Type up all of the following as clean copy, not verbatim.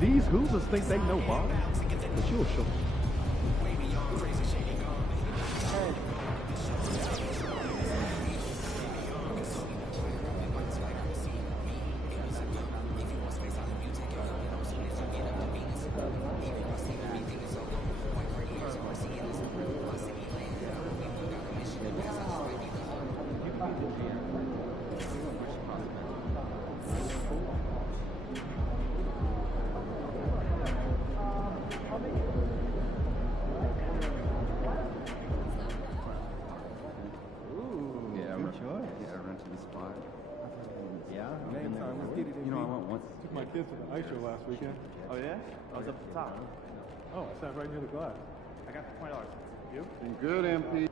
These Hoosiers think they know ball, but you'll show them. My kids at the ice show last weekend. Oh yeah? I was up at the top. Oh, I sat right near the glass. I got $20. You? Been good, MP.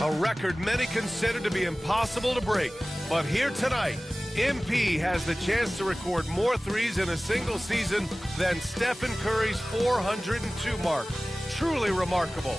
A record many consider to be impossible to break. But here tonight, MP has the chance to record more threes in a single season than Stephen Curry's 402 mark. Truly remarkable.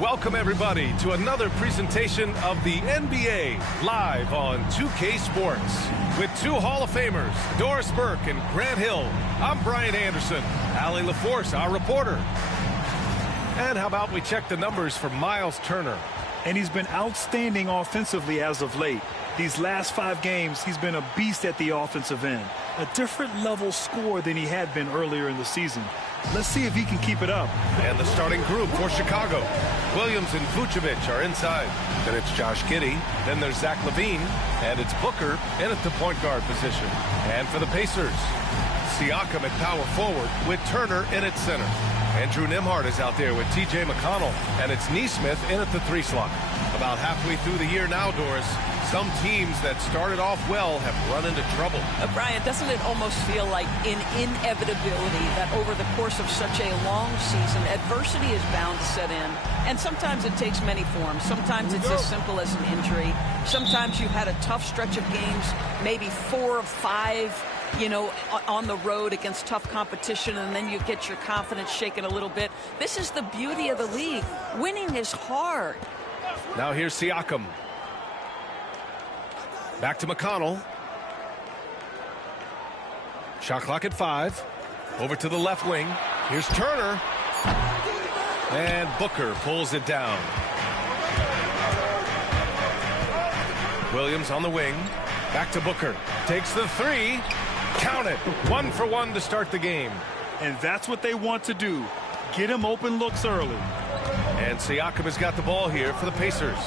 Welcome, everybody, to another presentation of the NBA live on 2K Sports. With two Hall of Famers, Doris Burke and Grant Hill, I'm Brian Anderson. Allie LaForce, our reporter. And how about we check the numbers for Miles Turner? And he's been outstanding offensively as of late. These last 5 games, he's been a beast at the offensive end. A different level score than he had been earlier in the season. Let's see if he can keep it up. And the starting group for Chicago. Williams and Vucevic are inside. Then it's Josh Giddey. Then there's Zach LaVine. And it's Booker in at the point guard position. And for the Pacers, Siakam at power forward with Turner in at center. Andrew Nembhard is out there with T.J. McConnell. And it's Nesmith in at the 3 slot. About halfway through the year now, Doris, some teams that started off well have run into trouble. Brian, doesn't it almost feel like an inevitability that over the course of such a long season, adversity is bound to set in? And sometimes it takes many forms. Sometimes it's as simple as an injury. Sometimes you've had a tough stretch of games, maybe 4 or 5, you know, on the road against tough competition, and then you get your confidence shaken a little bit. This is the beauty of the league. Winning is hard. Now here's Siakam. Back to McConnell. Shot clock at 5. Over to the left wing. Here's Turner. And Booker pulls it down. Williams on the wing. Back to Booker. Takes the 3. Count it. 1 for 1 to start the game. And that's what they want to do. Get him open looks early. And Siakam has got the ball here for the Pacers.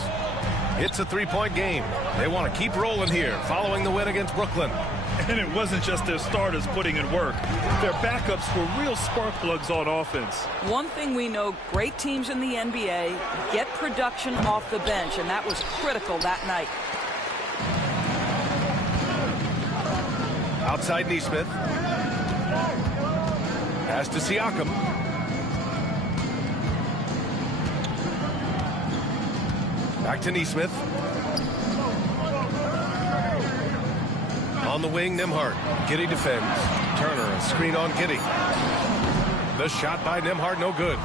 It's a 3-point game. They want to keep rolling here following the win against Brooklyn. And it wasn't just their starters putting in work. Their backups were real spark plugs on offense. One thing we know, great teams in the NBA get production off the bench, and that was critical that night. Outside Nesmith. Pass to Siakam. Back to Nesmith. On the wing, Nembhard. Giddey defends. Turner, a screen on Giddey. The shot by Nembhard, no good.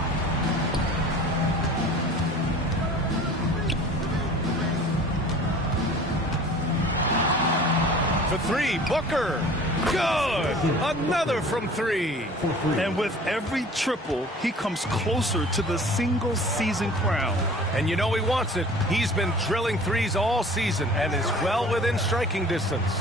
For three, Booker. Good. Another from three. And with every triple, he comes closer to the single-season crown. And you know he wants it. He's been drilling threes all season and is well within striking distance.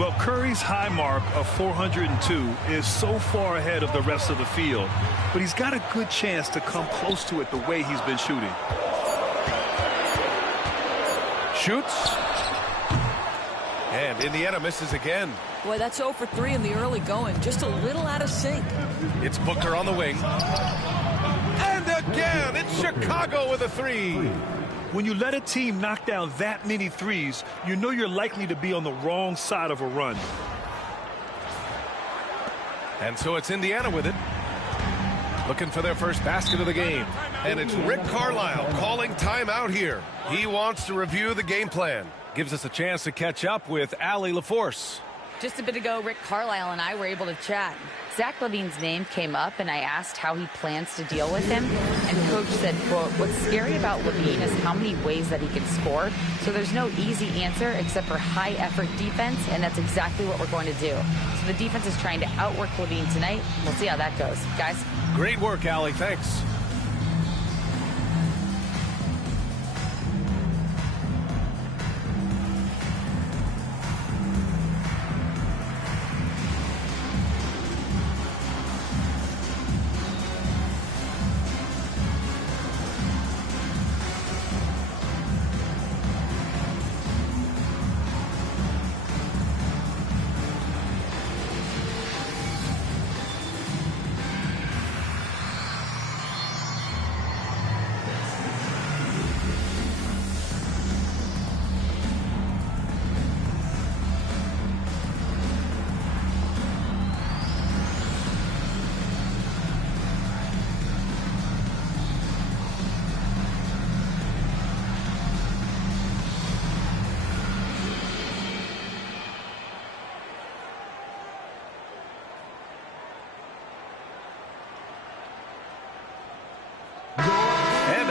Well, Curry's high mark of 402 is so far ahead of the rest of the field, but he's got a good chance to come close to it the way he's been shooting. Shoots. And Indiana misses again. Boy, that's 0 for 3 in the early going. Just a little out of sync. It's Booker on the wing. And again, it's Chicago with a three. When you let a team knock down that many threes, you know you're likely to be on the wrong side of a run. And so it's Indiana with it. Looking for their first basket of the game. And it's Rick Carlisle calling timeout here. He wants to review the game plan. Gives us a chance to catch up with Allie LaForce. Just a bit ago, Rick Carlisle and I were able to chat. Zach LaVine's name came up, and I asked how he plans to deal with him. And Coach said, quote, what's scary about LaVine is how many ways that he can score. So there's no easy answer except for high-effort defense, and that's exactly what we're going to do. So the defense is trying to outwork LaVine tonight. We'll see how that goes. Guys? Great work, Allie. Thanks.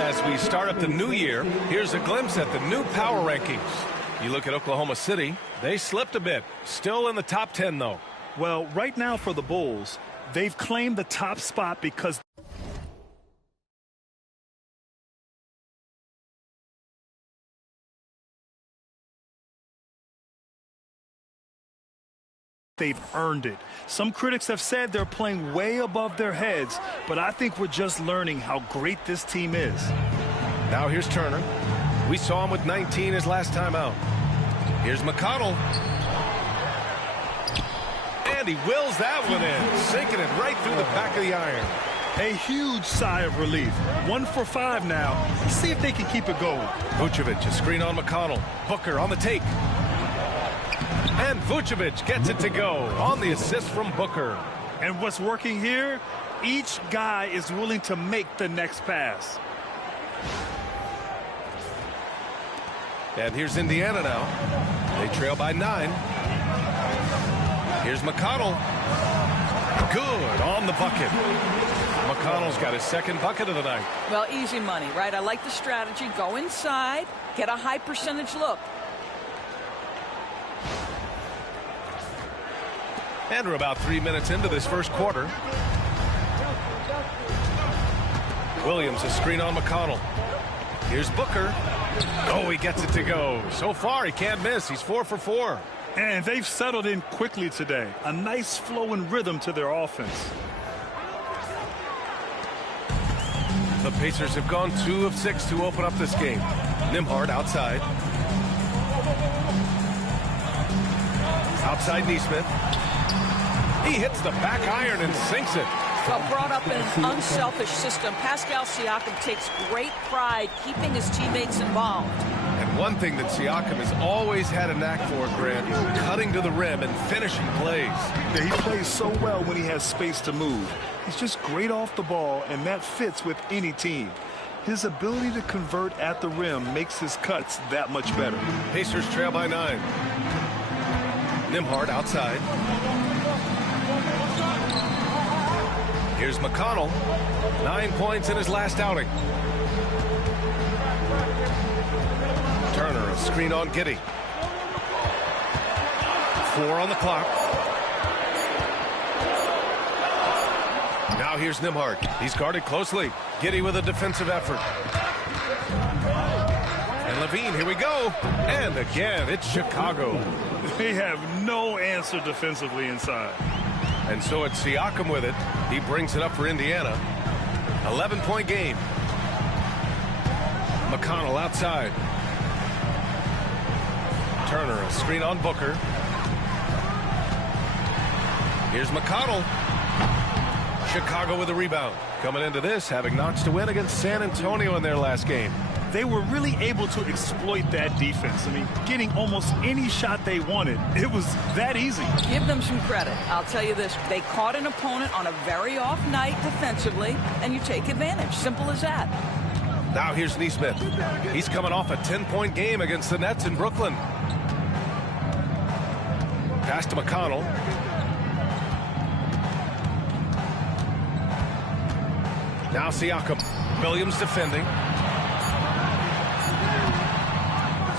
As we start up the new year, here's a glimpse at the new power rankings. You look at Oklahoma City, they slipped a bit. Still in the top 10, though. Well, right now for the Bulls, they've claimed the top spot because they've earned it. Some critics have said they're playing way above their heads, but I think we're just learning how great this team is. Now here's Turner. We saw him with 19 his last time out. Here's McConnell. And he wills that one in, sinking it right through the back of the iron. A huge sigh of relief. 1 for 5 now. Let's see if they can keep it going. Vucevic, a screen on McConnell. Booker on the take. And Vucevic gets it to go on the assist from Booker. And what's working here? Each guy is willing to make the next pass. And here's Indiana now. They trail by 9. Here's McConnell. Good on the bucket. McConnell's got his second bucket of the night. Well, easy money, right? I like the strategy. Go inside, get a high percentage look. And we're about 3 minutes into this first quarter. Williams, a screen on McConnell. Here's Booker. Oh, he gets it to go. So far, he can't miss. He's 4 for 4. And they've settled in quickly today. A nice flow and rhythm to their offense. The Pacers have gone 2 of 6 to open up this game. Nembhard outside. Outside Neesmith. He hits the back iron and sinks it. Well, brought up in an unselfish system, Pascal Siakam takes great pride keeping his teammates involved. And one thing that Siakam has always had a knack for, Grant, cutting to the rim and finishing plays. Yeah, he plays so well when he has space to move. He's just great off the ball, and that fits with any team. His ability to convert at the rim makes his cuts that much better. Pacers trail by 9. Nembhard outside. Here's McConnell. 9 points in his last outing. Turner, a screen on Giddey. 4 on the clock. Now here's Nembhard. He's guarded closely. Giddey with a defensive effort. And Levine, here we go. And again, it's Chicago. They have no answer defensively inside. And so it's Siakam with it. He brings it up for Indiana. 11-point game. McConnell outside. Turner, a screen on Booker. Here's McConnell. Chicago with a rebound. Coming into this, having notched a win against San Antonio in their last game. They were really able to exploit that defense. I mean, getting almost any shot they wanted. It was that easy. Give them some credit. I'll tell you this. They caught an opponent on a very off night defensively, and you take advantage. Simple as that. Now here's Neesmith. He's coming off a 10-point game against the Nets in Brooklyn. Pass to McConnell. Now Siakam. Williams defending.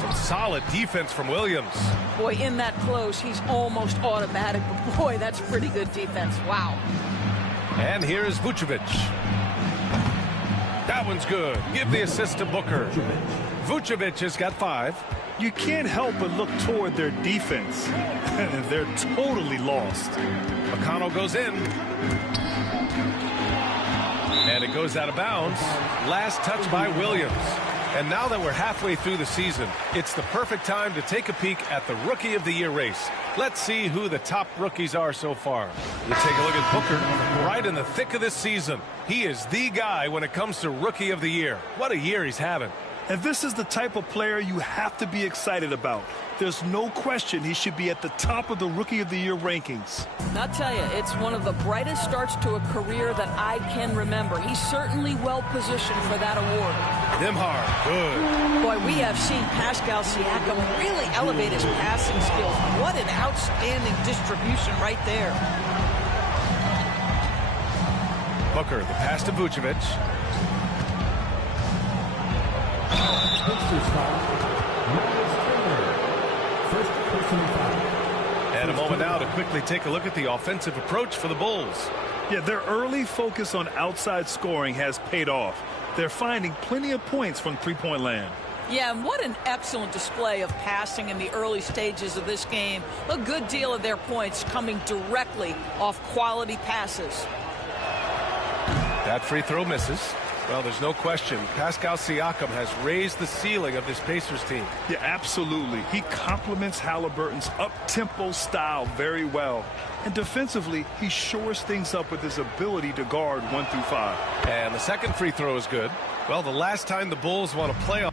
Some solid defense from Williams. Boy, in that close, he's almost automatic. But boy, that's pretty good defense. Wow. And here is Vucevic. That one's good. Give the assist to Booker. Vucevic has got 5. You can't help but look toward their defense. They're totally lost. McConnell goes in. And it goes out of bounds. Last touch by Williams. And now that we're halfway through the season, it's the perfect time to take a peek at the Rookie of the Year race. Let's see who the top rookies are so far. You take a look at Booker, right in the thick of this season. He is the guy when it comes to Rookie of the Year. What a year he's having. And this is the type of player you have to be excited about. There's no question he should be at the top of the Rookie of the Year rankings. I'll tell you, it's one of the brightest starts to a career that I can remember. He's certainly well positioned for that award. Nembhard, good. Boy, we have seen Pascal Siakam really elevate his passing skills. What an outstanding distribution right there. Booker, the pass to Vucevic. And a moment now to quickly take a look at the offensive approach for the Bulls. Yeah, their early focus on outside scoring has paid off. They're finding plenty of points from three-point land. Yeah, and what an excellent display of passing in the early stages of this game. A good deal of their points coming directly off quality passes. That free throw misses. Well, there's no question. Pascal Siakam has raised the ceiling of this Pacers team. Yeah, absolutely. He complements Halliburton's up-tempo style very well. And defensively, he shores things up with his ability to guard 1 through 5. And the second free throw is good. Well, the last time the Bulls won a playoff.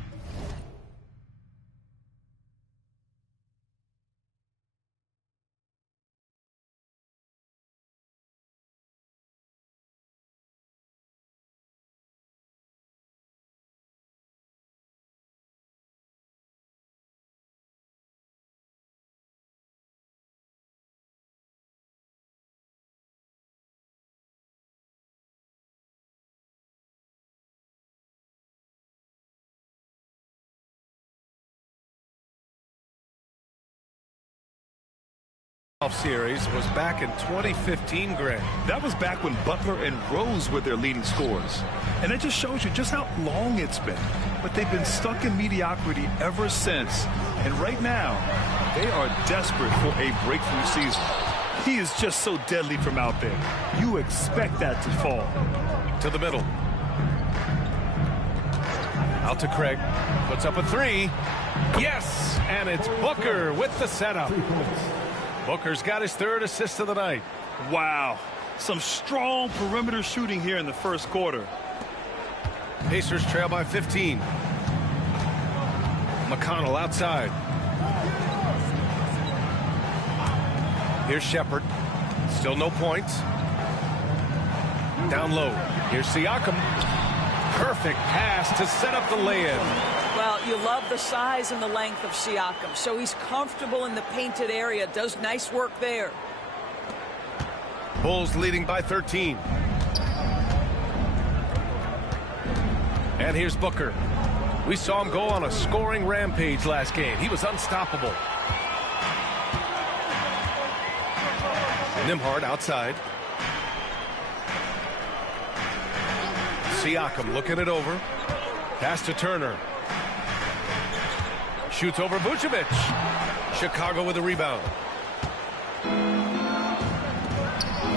Series was back in 2015, Grant. That was back when Butler and Rose were their leading scorers. And it just shows you just how long it's been. But they've been stuck in mediocrity ever since. And right now, they are desperate for a breakthrough season. He is just so deadly from out there. You expect that to fall. To the middle. Out to Craig. Puts up a 3. Yes! And it's Booker with the setup. Booker's got his 3rd assist of the night. Wow. Some strong perimeter shooting here in the first quarter. Pacers trail by 15. McConnell outside. Here's Shepherd. Still no points. Down low. Here's Siakam. Perfect pass to set up the lay-in. Well, you love the size and the length of Siakam, so he's comfortable in the painted area, does nice work there. Bulls leading by 13. And here's Booker. We saw him go on a scoring rampage last game. He was unstoppable. Nembhard outside. Siakam looking it over. Pass to Turner. Shoots over Vucevic. Chicago with a rebound.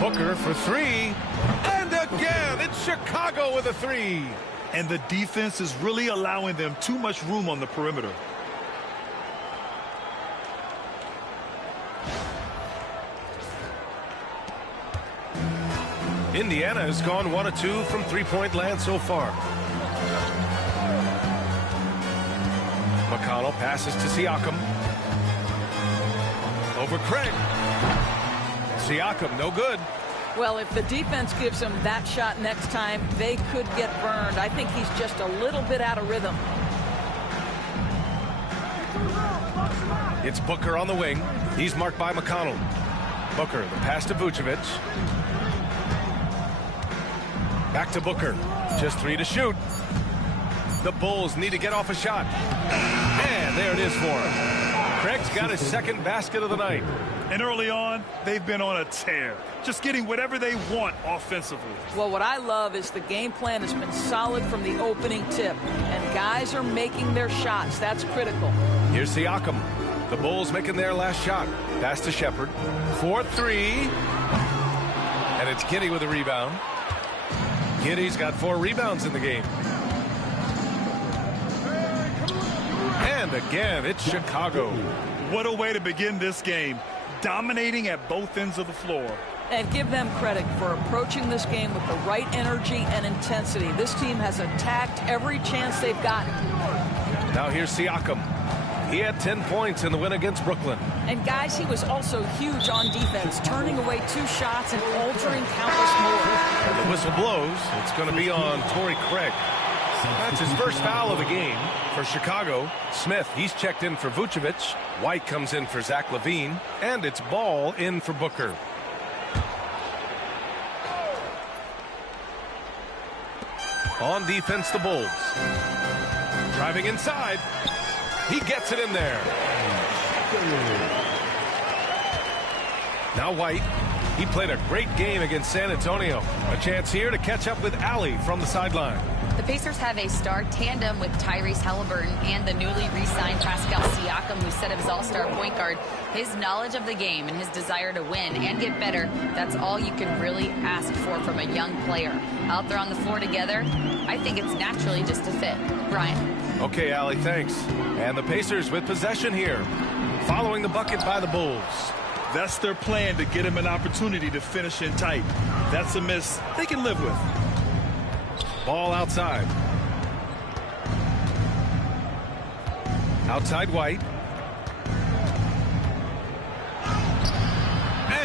Booker for 3. And again, it's Chicago with a 3. And the defense is really allowing them too much room on the perimeter. Indiana has gone 1 of 2 from three-point land so far. McConnell passes to Siakam. Over Craig. Siakam, no good. Well, if the defense gives him that shot next time, they could get burned. I think he's just a little bit out of rhythm. It's Booker on the wing. He's marked by McConnell. Booker, the pass to Vucevic. Back to Booker. Just 3 to shoot. The Bulls need to get off a shot. And there it is for him. Craig's got his 2nd basket of the night. And early on, they've been on a tear. Just getting whatever they want offensively. Well, what I love is the game plan has been solid from the opening tip. And guys are making their shots. That's critical. Here's Siakam. The Bulls making their last shot. Pass to Shepherd. 4-3. And it's Giddey with a rebound. Giddey's got 4 rebounds in the game. And again, it's Chicago. What a way to begin this game. Dominating at both ends of the floor. And give them credit for approaching this game with the right energy and intensity. This team has attacked every chance they've gotten. Now here's Siakam. He had 10 points in the win against Brooklyn. And guys, he was also huge on defense, turning away 2 shots and altering countless more. And the whistle blows. It's going to be on Torrey Craig. That's his first foul of the game for Chicago. Smith, he's checked in for Vucevic. White comes in for Zach LaVine. And it's Ball in for Booker. On defense, the Bulls. Driving inside. He gets it in there. Now White. He played a great game against San Antonio. A chance here to catch up with Allie from the sideline. The Pacers have a star tandem with Tyrese Halliburton and the newly re-signed Pascal Siakam, who set up his all-star point guard. His knowledge of the game and his desire to win and get better, that's all you can really ask for from a young player. Out there on the floor together, I think it's naturally just a fit. Brian. Okay, Allie, thanks. And the Pacers with possession here, following the bucket by the Bulls. That's their plan, to get him an opportunity to finish in tight. That's a miss they can live with. Ball outside. Outside White.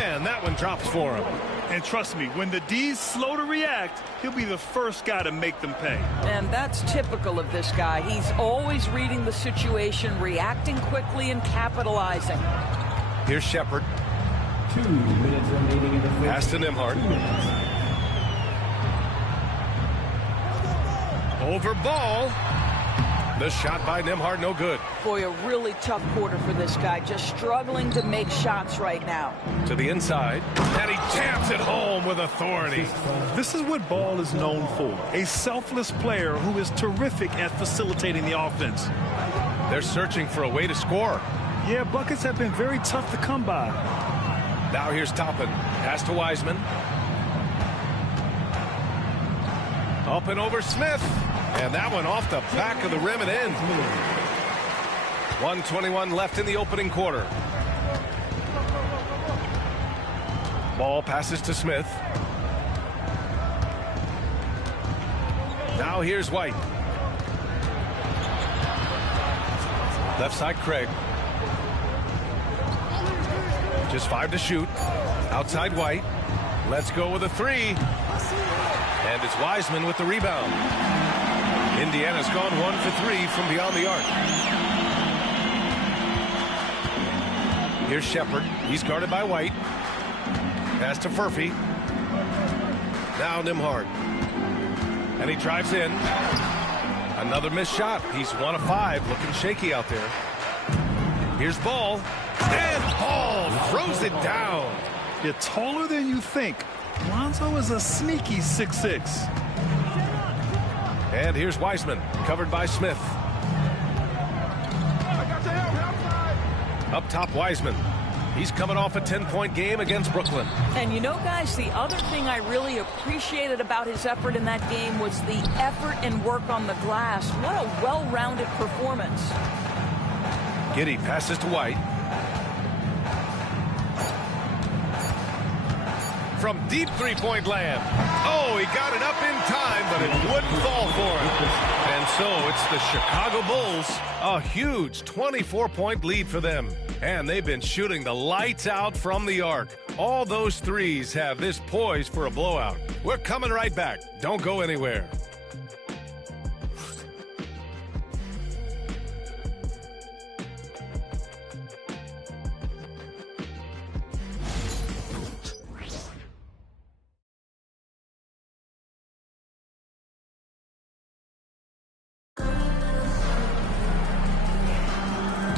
And that one drops for him. And trust me, when the D's slow to react, he'll be the first guy to make them pay. And that's typical of this guy. He's always reading the situation, reacting quickly and capitalizing. Here's Shepherd. 2 minutes remaining in the first. Pass to Nembhard. Over Ball. The shot by Nembhard, no good. Boy, a really tough quarter for this guy. Just struggling to make shots right now. To the inside. And he jams it home with authority. This is what Ball is known for. A selfless player who is terrific at facilitating the offense. They're searching for a way to score. Yeah, buckets have been very tough to come by. Now here's Toppin. Pass to Wiseman. Up and over Smith. And that one off the back of the rim and in. 1:21 left in the opening quarter. Ball passes to Smith. Now here's White. Left side, Craig. Just 5 to shoot. Outside White. Let's go with a 3. And it's Wiseman with the rebound. Indiana's gone 1 for 3 from beyond the arc. Here's Shepherd. He's guarded by White. Pass to Furphy. Now Nembhard. And he drives in. Another missed shot. He's 1 of 5. Looking shaky out there. Here's Ball. And Ball throws it down. You're taller than you think. Lonzo is a sneaky 6'6". And here's Wiseman, covered by Smith. Up top, Wiseman. He's coming off a 10-point game against Brooklyn. And you know, guys, the other thing I really appreciated about his effort in that game was the effort and work on the glass. What a well-rounded performance. Giddey passes to White. From deep three-point land. Oh, he got it up in time, but it wouldn't fall for him. And so it's the Chicago Bulls. A huge 24-point lead for them. And they've been shooting the lights out from the arc. All those threes have this poised for a blowout. We're coming right back. Don't go anywhere.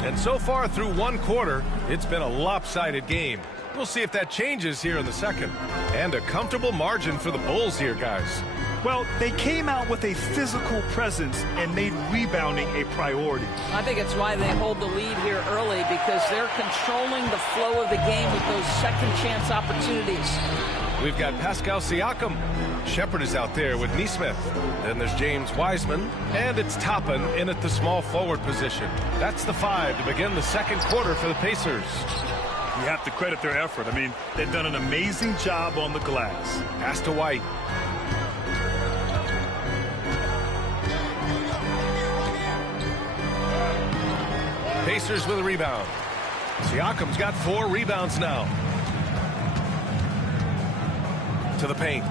And so far through one quarter, it's been a lopsided game. We'll see if that changes here in the second. And a comfortable margin for the Bulls here, guys. Well, they came out with a physical presence and made rebounding a priority. I think it's why they hold the lead here early, because they're controlling the flow of the game with those second chance opportunities. We've got Pascal Siakam. Shepherd is out there with Nesmith. Then there's James Wiseman. And it's Toppin in at the small forward position. That's the 5 to begin the second quarter for the Pacers. You have to credit their effort. I mean, they've done an amazing job on the glass. Pass to White. Pacers with a rebound. Siakam's got 4 rebounds now. To the paint.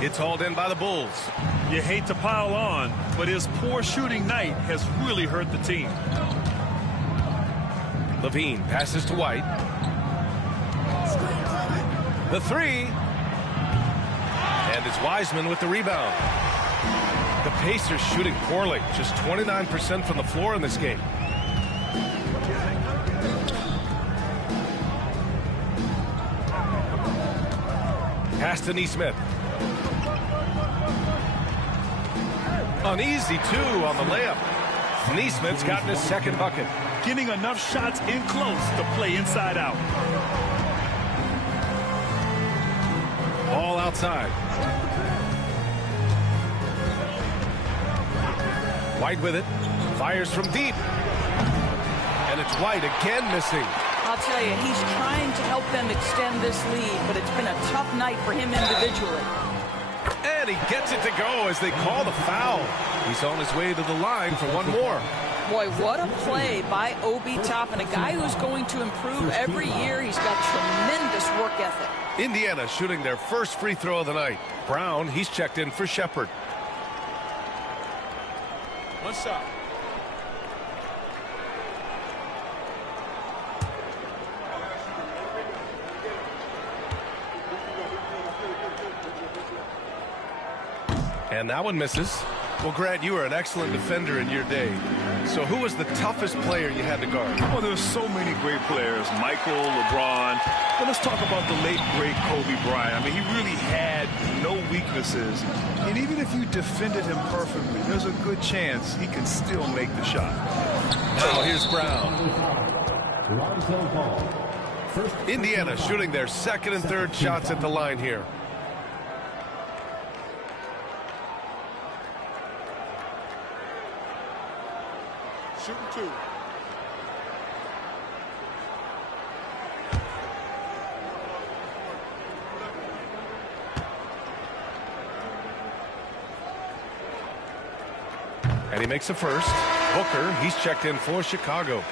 It's hauled in by the Bulls. You hate to pile on, but his poor shooting night has really hurt the team. Levine passes to White. The 3. And it's Wiseman with the rebound. The Pacers shooting poorly. Just 29% from the floor in this game. Pass to Nesmith. Uneasy, too, on the layup. Nesmith's gotten his second bucket. Getting enough shots in close to play inside out. All outside. White with it. Fires from deep. And it's White again missing. I'll tell you, he's trying to help them extend this lead, but it's been a tough night for him individually. And he gets it to go as they call the foul. He's on his way to the line for one more. Boy, what a play by Obi Toppin, a guy who's going to improve every year. He's got tremendous work ethic. Indiana shooting their first free throw of the night. Brown, he's checked in for Shepherd. One shot. And that one misses. Well, Grant, you were an excellent defender in your day. So who was the toughest player you had to guard? Well, there's so many great players. Michael, LeBron. But let's talk about the late, great Kobe Bryant. I mean, he really had no weaknesses. And even if you defended him perfectly, there's a good chance he can still make the shot. Now here's Brown. Indiana shooting their second and third shots at the line here. Shooting 2. And he makes a first. Booker, he's checked in for Chicago.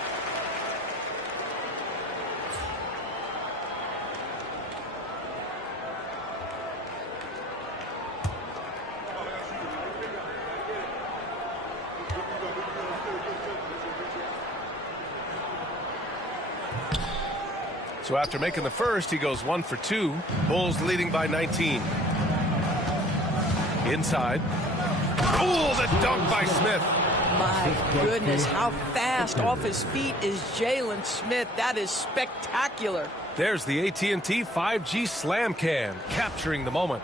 So after making the first, he goes 1 for 2. Bulls leading by 19. Inside. Oh, the dunk by Smith. My goodness, how fast off his feet is Jalen Smith. That is spectacular. There's the AT&T 5G Slam Can, capturing the moment.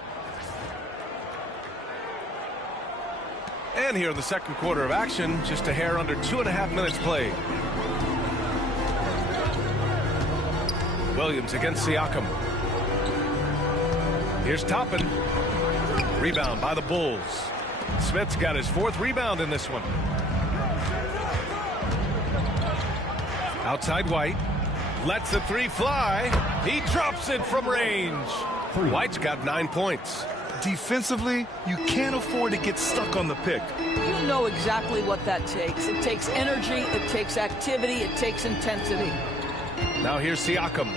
And here in the second quarter of action, just a hair under 2.5 minutes played. Williams against Siakam. Here's Toppin. Rebound by the Bulls. Smith's got his 4th rebound in this one. Outside White. Lets the 3 fly. He drops it from range. White's got 9 points. Defensively, you can't afford to get stuck on the pick. You know exactly what that takes. It takes energy, it takes activity, it takes intensity. Now here's Siakam.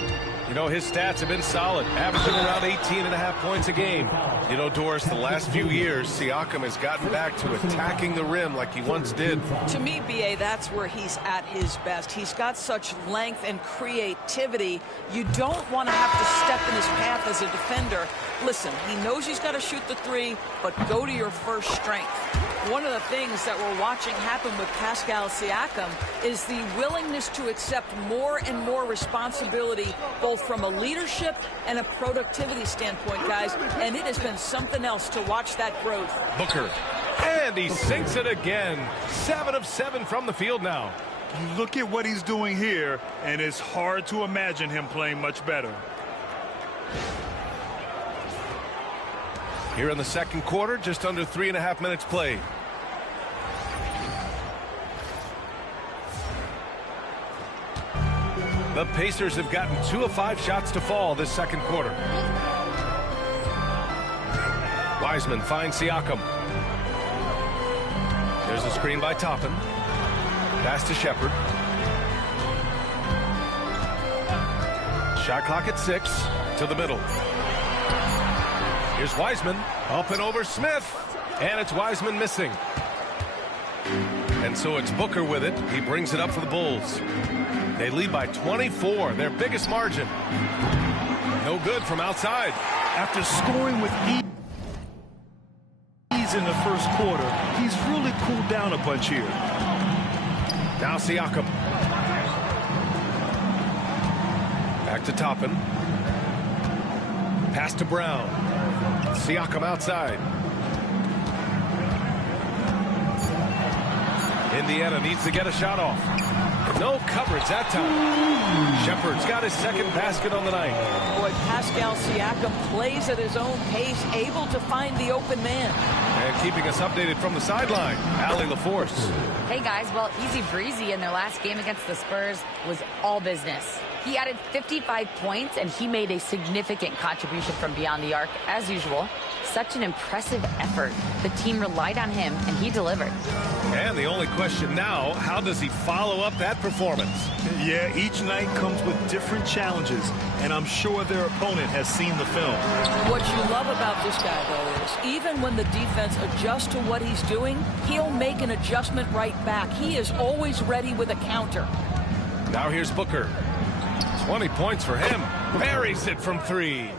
You know, his stats have been solid, averaging around 18.5 points a game. You know, Doris, the last few years, Siakam has gotten back to attacking the rim like he once did. To me, B.A., that's where he's at his best. He's got such length and creativity. You don't want to have to step in his path as a defender. Listen, he knows he's got to shoot the 3, but go to your first strength. One of the things that we're watching happen with Pascal Siakam is the willingness to accept more and more responsibility, both from a leadership and a productivity standpoint, guys. And it has been something else to watch that growth. Booker. And he sinks it again. 7 of 7 from the field now. You look at what he's doing here, and it's hard to imagine him playing much better. Here in the second quarter, just under 3.5 minutes played. The Pacers have gotten 2 of 5 shots to fall this second quarter. Wiseman finds Siakam. There's a screen by Toppin. Pass to Shepherd. Shot clock at 6 to the middle. Here's Wiseman, up and over Smith, and it's Wiseman missing. And so it's Booker with it. He brings it up for the Bulls. They lead by 24, their biggest margin. No good from outside. After scoring with ease in the first quarter, he's really cooled down a bunch here. Now Siakam. Back to Toppin. Pass to Brown. Siakam outside. Indiana needs to get a shot off. No coverage that time. Shepherd's got his second basket on the night. Boy, Pascal Siakam plays at his own pace, able to find the open man. And keeping us updated from the sideline, Allie LaForce. Hey guys, well, easy breezy in their last game against the Spurs was all business. He added 55 points, and he made a significant contribution from beyond the arc, as usual. Such an impressive effort. The team relied on him, and he delivered. And the only question now, how does he follow up that performance? Yeah, each night comes with different challenges, and I'm sure their opponent has seen the film. What you love about this guy, though, is even when the defense adjusts to what he's doing, he'll make an adjustment right back. He is always ready with a counter. Now here's Booker. 20 points for him. Buries it from 3.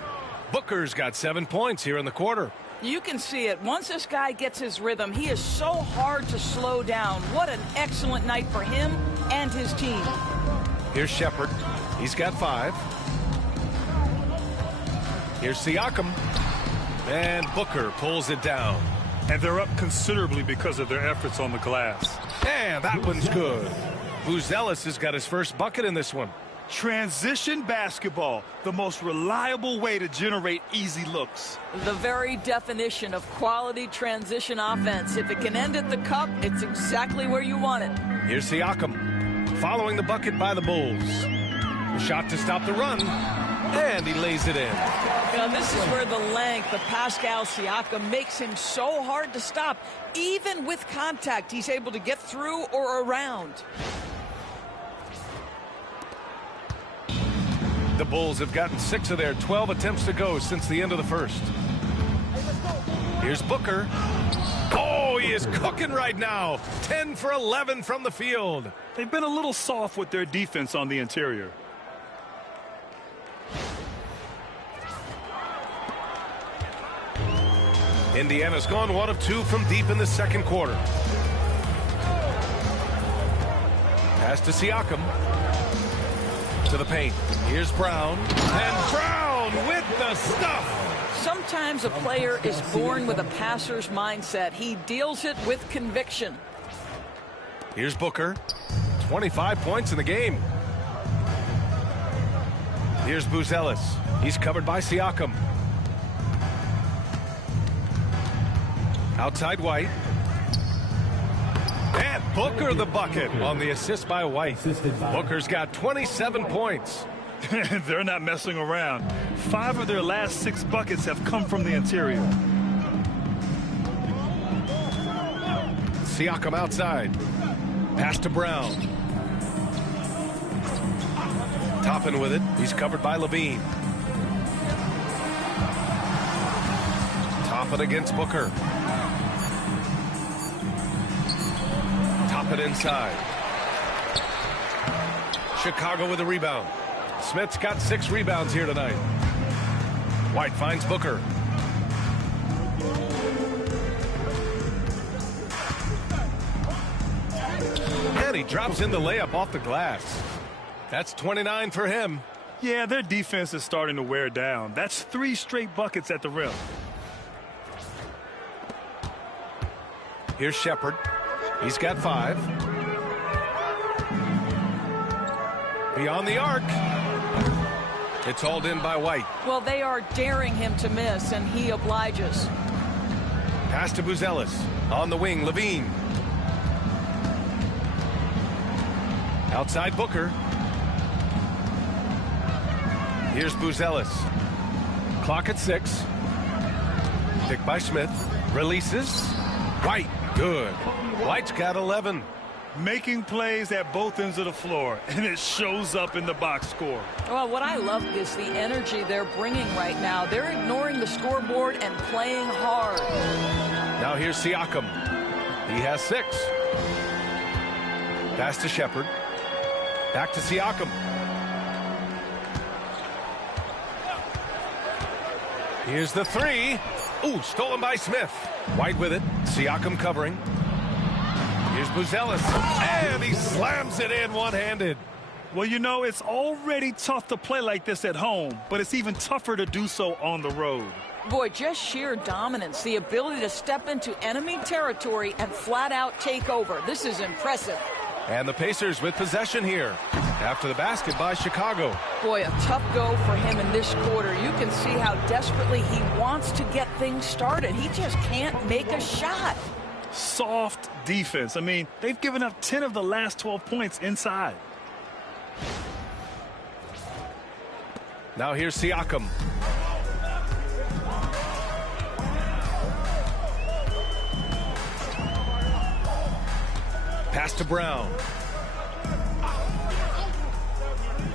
Booker's got 7 points here in the quarter. You can see it. Once this guy gets his rhythm, he is so hard to slow down. What an excellent night for him and his team. Here's Shepherd. He's got 5. Here's Siakam. And Booker pulls it down. And they're up considerably because of their efforts on the glass. And that one's good. Buzelis has got his first bucket in this one. Transition basketball, the most reliable way to generate easy looks. The very definition of quality transition offense. If it can end at the cup, it's exactly where you want it. Here's Siakam, following the bucket by the Bulls. A shot to stop the run, and he lays it in. This is where the length of Pascal Siakam makes him so hard to stop. Even with contact, he's able to get through or around. The Bulls have gotten 6 of their 12 attempts to go since the end of the first. Here's Booker. Oh, he is cooking right now. 10 for 11 from the field. They've been a little soft with their defense on the interior. Indiana's gone 1 of 2 from deep in the second quarter. Pass to Siakam. To the paint. Here's Brown. And Brown with the stuff. Sometimes a player is born with a passer's mindset. He deals it with conviction. Here's Booker. 25 points in the game. Here's Buzelis. He's covered by Siakam. Outside White. And Booker the bucket on the assist by White. Booker's got 27 points. They're not messing around. 5 of their last 6 buckets have come from the interior. Siakam outside. Pass to Brown. Toppin with it. He's covered by Levine. Toppin against Booker. Toppin inside. Chicago with a rebound. Smith's got 6 rebounds here tonight. White finds Booker. And he drops in the layup off the glass. That's 29 for him. Yeah, their defense is starting to wear down. That's 3 straight buckets at the rim. Here's Shepherd. He's got 5. Beyond the arc. It's hauled in by White. Well, they are daring him to miss, and he obliges. Pass to Buzelis. On the wing, Levine. Outside Booker. Here's Buzelis. Clock at 6. Picked by Smith. Releases. White. Good. White's got 11. Making plays at both ends of the floor, and it shows up in the box score. Well, what I love is the energy they're bringing right now. They're ignoring the scoreboard and playing hard. Now here's Siakam. He has 6. Pass to Shepherd. Back to Siakam. Here's the 3. Ooh, stolen by Smith. White with it. Siakam covering. Here's Buzelis. And he slams it in one-handed. Well, you know, it's already tough to play like this at home, but it's even tougher to do so on the road. Boy, just sheer dominance, the ability to step into enemy territory and flat out take over. This is impressive. And the Pacers with possession here after the basket by Chicago. Boy, a tough go for him in this quarter. You can see how desperately he wants to get things started. He just can't make a shot. Soft defense. I mean, they've given up 10 of the last 12 points inside. Now here's Siakam. Pass to Brown.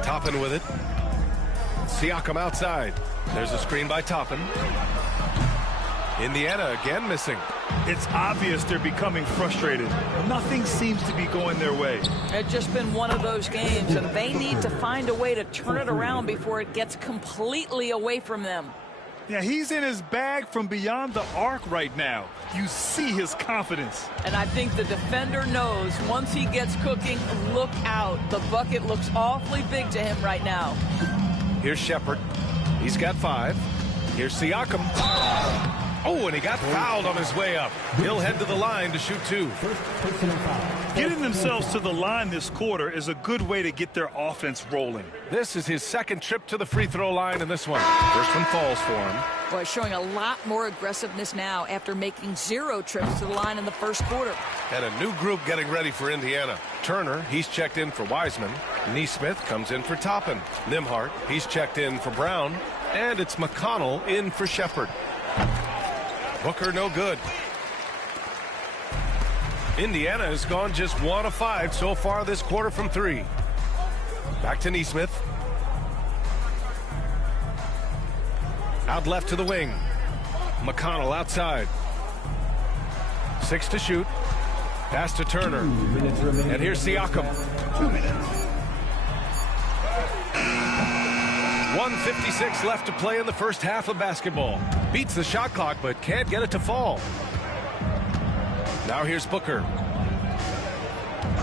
Toppin with it. Siakam outside. There's a screen by Toppin. Indiana again missing. It's obvious they're becoming frustrated. Nothing seems to be going their way. It's just been one of those games, and they need to find a way to turn it around before it gets completely away from them. Yeah, he's in his bag from beyond the arc right now. You see his confidence. And I think the defender knows once he gets cooking, look out. The bucket looks awfully big to him right now. Here's Shepherd. He's got 5. Here's Siakam. Oh, and he got fouled on his way up. He'll head to the line to shoot 2. Getting themselves to the line this quarter is a good way to get their offense rolling. This is his second trip to the free throw line in this one. First one falls for him. Boy, showing a lot more aggressiveness now after making 0 trips to the line in the first quarter. And a new group getting ready for Indiana. Turner, he's checked in for Wiseman. Nesmith comes in for Toppin. Nembhard, he's checked in for Brown. And it's McConnell in for Shepard. Booker no good. Indiana has gone just 1 of 5 so far this quarter from 3. Back to Nesmith. Out left to the wing. McConnell outside. 6 to shoot. Pass to Turner. And here's Siakam. 2 minutes. 1:56 left to play in the first half of basketball. Beats the shot clock, but can't get it to fall. Now here's Booker.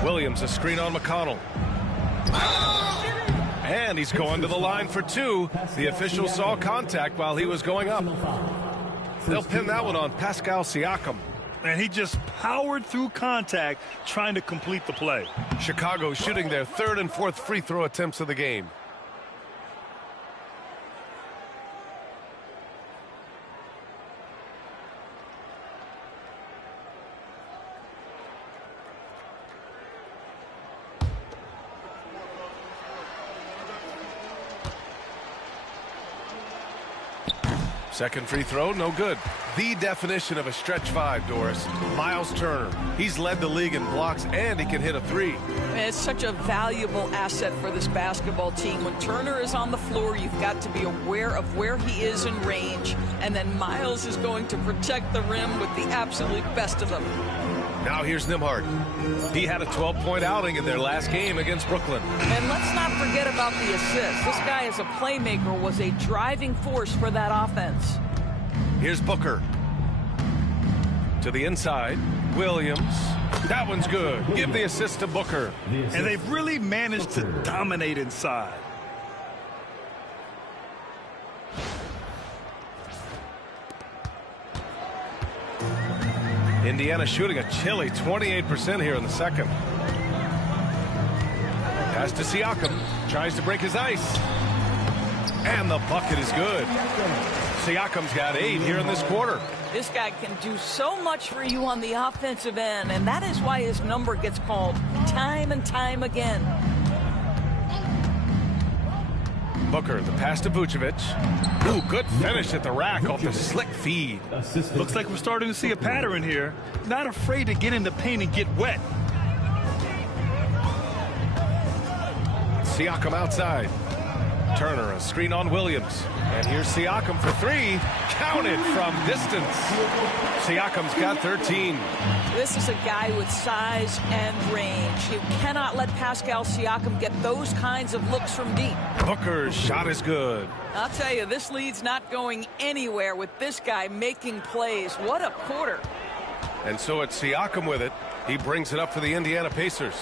Williams, a screen on McConnell. And he's going to the line for 2. The official saw contact while he was going up. They'll pin that one on Pascal Siakam. And he just powered through contact trying to complete the play. Chicago shooting their 3rd and 4th free throw attempts of the game. Second free throw, no good. The definition of a stretch 5, Doris. Miles Turner. He's led the league in blocks, and he can hit a 3. It's such a valuable asset for this basketball team. When Turner is on the floor, you've got to be aware of where he is in range. And then Miles is going to protect the rim with the absolute best of them. Now here's Nembhard. He had a 12-point outing in their last game against Brooklyn. And let's not forget about the assist. This guy as a playmaker was a driving force for that offense. Here's Booker. To the inside. Williams. That one's good. Give the assist to Booker. And they've really managed to dominate inside. Indiana shooting a chilly 28% here in the second. Pass to Siakam. Tries to break his ice. And the bucket is good. Siakam's got 8 here in this quarter. This guy can do so much for you on the offensive end, and that is why his number gets called time and time again. Booker, the pass to Vucevic. Ooh, good finish at the rack off the slick feed. Looks like we're starting to see a pattern here. Not afraid to get in the paint and get wet. Siakam outside. Turner, a screen on Williams. And here's Siakam for 3. Counted from distance. Siakam's got 13. This is a guy with size and range. You cannot let Pascal Siakam get those kinds of looks from deep. Booker's shot is good. I'll tell you, this lead's not going anywhere with this guy making plays. What a quarter. And so it's Siakam with it. He brings it up for the Indiana Pacers.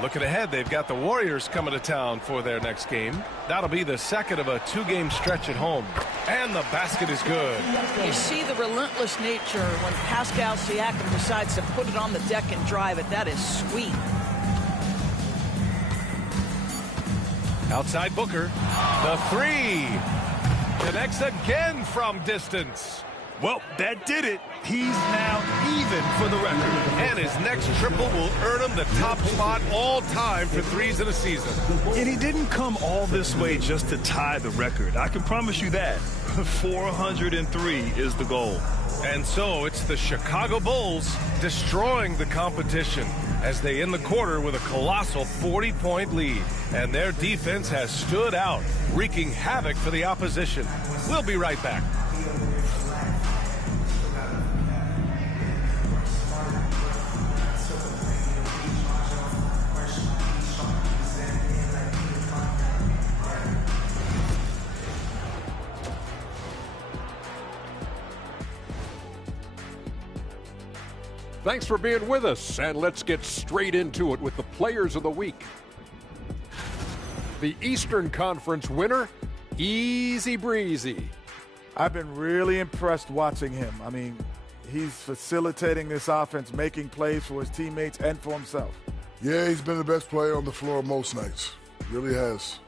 Looking ahead, they've got the Warriors coming to town for their next game. That'll be the second of a 2-game stretch at home. And the basket is good. You see the relentless nature when Pascal Siakam decides to put it on the deck and drive it. That is sweet. Outside Booker. The 3. Connects again from distance. Well, that did it. He's now even for the record. And his next triple will earn him the top spot all time for threes in a season. And he didn't come all this way just to tie the record. I can promise you that. 403 is the goal. And so it's the Chicago Bulls destroying the competition as they end the quarter with a colossal 40-point lead. And their defense has stood out, wreaking havoc for the opposition. We'll be right back. Thanks for being with us, and let's get straight into it with the Players of the Week. The Eastern Conference winner, Easy Breezy. I've been really impressed watching him. I mean, he's facilitating this offense, making plays for his teammates and for himself. Yeah, he's been the best player on the floor most nights. Really has.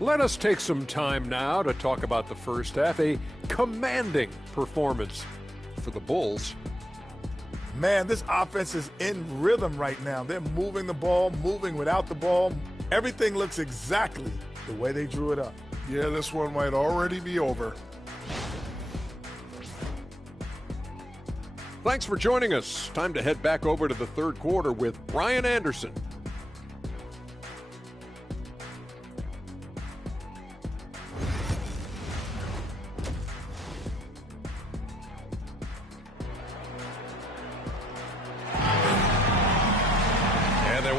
Let us take some time now to talk about the first half, a commanding performance for the Bulls. Man, this offense is in rhythm right now. They're moving the ball, moving without the ball. Everything looks exactly the way they drew it up. Yeah, this one might already be over. Thanks for joining us. Time to head back over to the third quarter with Brian Anderson.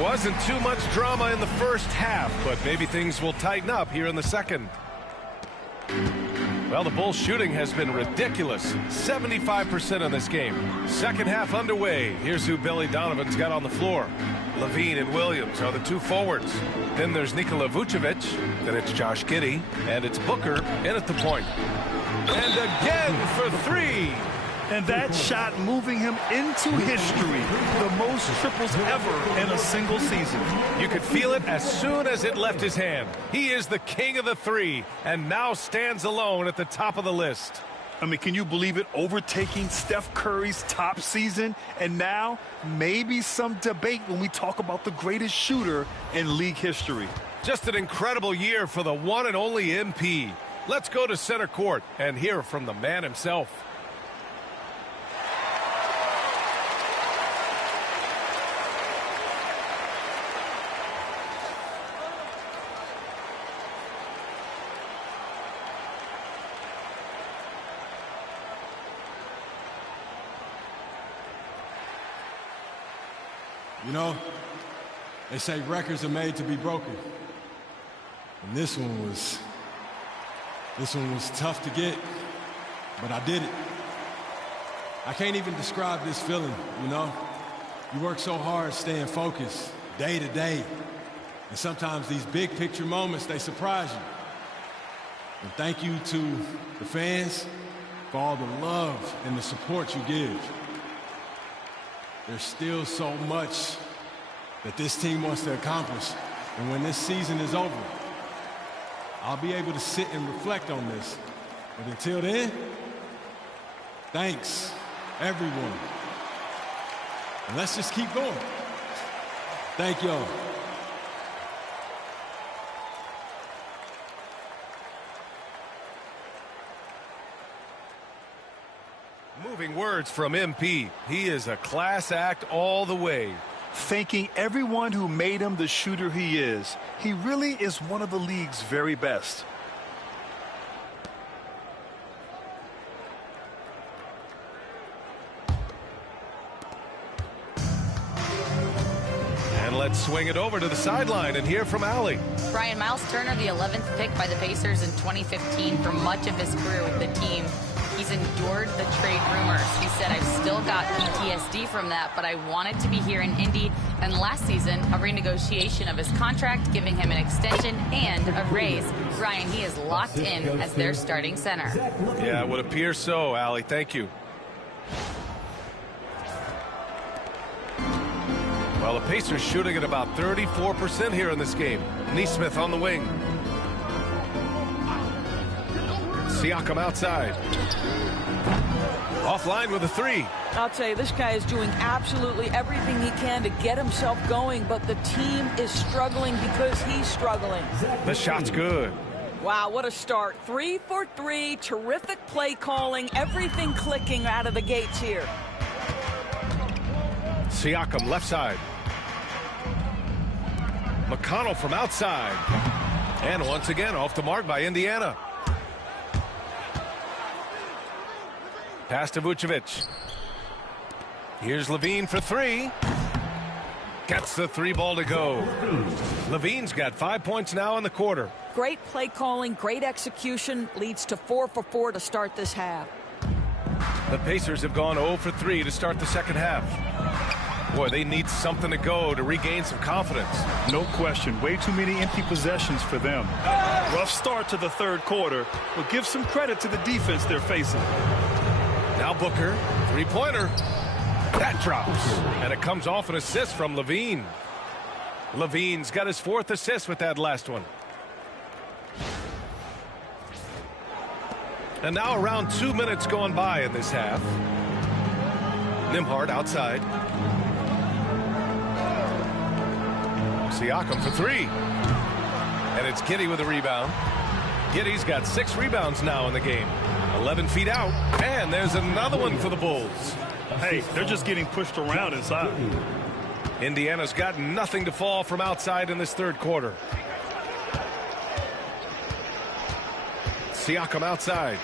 Wasn't too much drama in the first half, but maybe things will tighten up here in the second. Well, the Bulls shooting has been ridiculous. 75% in this game. Second half underway. Here's who Billy Donovan's got on the floor. LaVine and Williams are the two forwards. Then there's Nikola Vucevic. Then it's Josh Giddey. And it's Booker in at the point. And again for three. And that shot moving him into history. The most triples ever in a single season. You could feel it as soon as it left his hand. He is the king of the three and now stands alone at the top of the list. I mean, can you believe it? Overtaking Steph Curry's top season. And now maybe some debate when we talk about the greatest shooter in league history. Just an incredible year for the one and only MP. Let's go to center court and hear from the man himself. You know, they say records are made to be broken. And this one was tough to get, but I did it. I can't even describe this feeling, you know? You work so hard staying focused day to day. And sometimes these big picture moments, they surprise you. And thank you to the fans for all the love and the support you give. There's still so much that this team wants to accomplish. And when this season is over, I'll be able to sit and reflect on this. But until then, thanks, everyone. And let's just keep going. Thank y'all. Moving words from MP. He is a class act all the way. Thanking everyone who made him the shooter he is. He really is one of the league's very best. And let's swing it over to the sideline and hear from Allie. Brian, Miles Turner, the 11th pick by the Pacers in 2015 for much of his career with the team. He's endured the trade rumors. He said, I've still got PTSD from that, but I wanted to be here in Indy. And last season, a renegotiation of his contract, giving him an extension and a raise. Ryan, he is locked in as their starting center. Yeah, it would appear so, Allie. Thank you. Well, the Pacers shooting at about 34% here in this game. Nesmith on the wing. Siakam outside. Offline with a three. I'll tell you, this guy is doing absolutely everything he can to get himself going, but the team is struggling because he's struggling. The shot's good. Wow, what a start. 3 for 3, terrific play calling, everything clicking out of the gates here. Siakam left side. McConnell from outside. And once again off the mark by Indiana. Pass to Vucevic. Here's LaVine for three. Gets the three ball to go. LaVine's got 5 points now in the quarter. Great play calling, great execution, leads to 4 for 4 to start this half. The Pacers have gone 0 for 3 to start the second half. Boy, they need something to go to regain some confidence. No question. Way too many empty possessions for them. Rough start to the third quarter, but give some credit to the defense they're facing. Now Booker, three-pointer. That drops. And it comes off an assist from LaVine. LaVine's got his 4th assist with that last one. And now around 2 minutes gone by in this half. Nembhard outside. Siakam for three. And it's Giddey with a rebound. Giddey's got 6 rebounds now in the game. 11 feet out, and there's another one for the Bulls. Hey, they're just getting pushed around inside. Indiana's got nothing to fall from outside in this third quarter. Siakam outside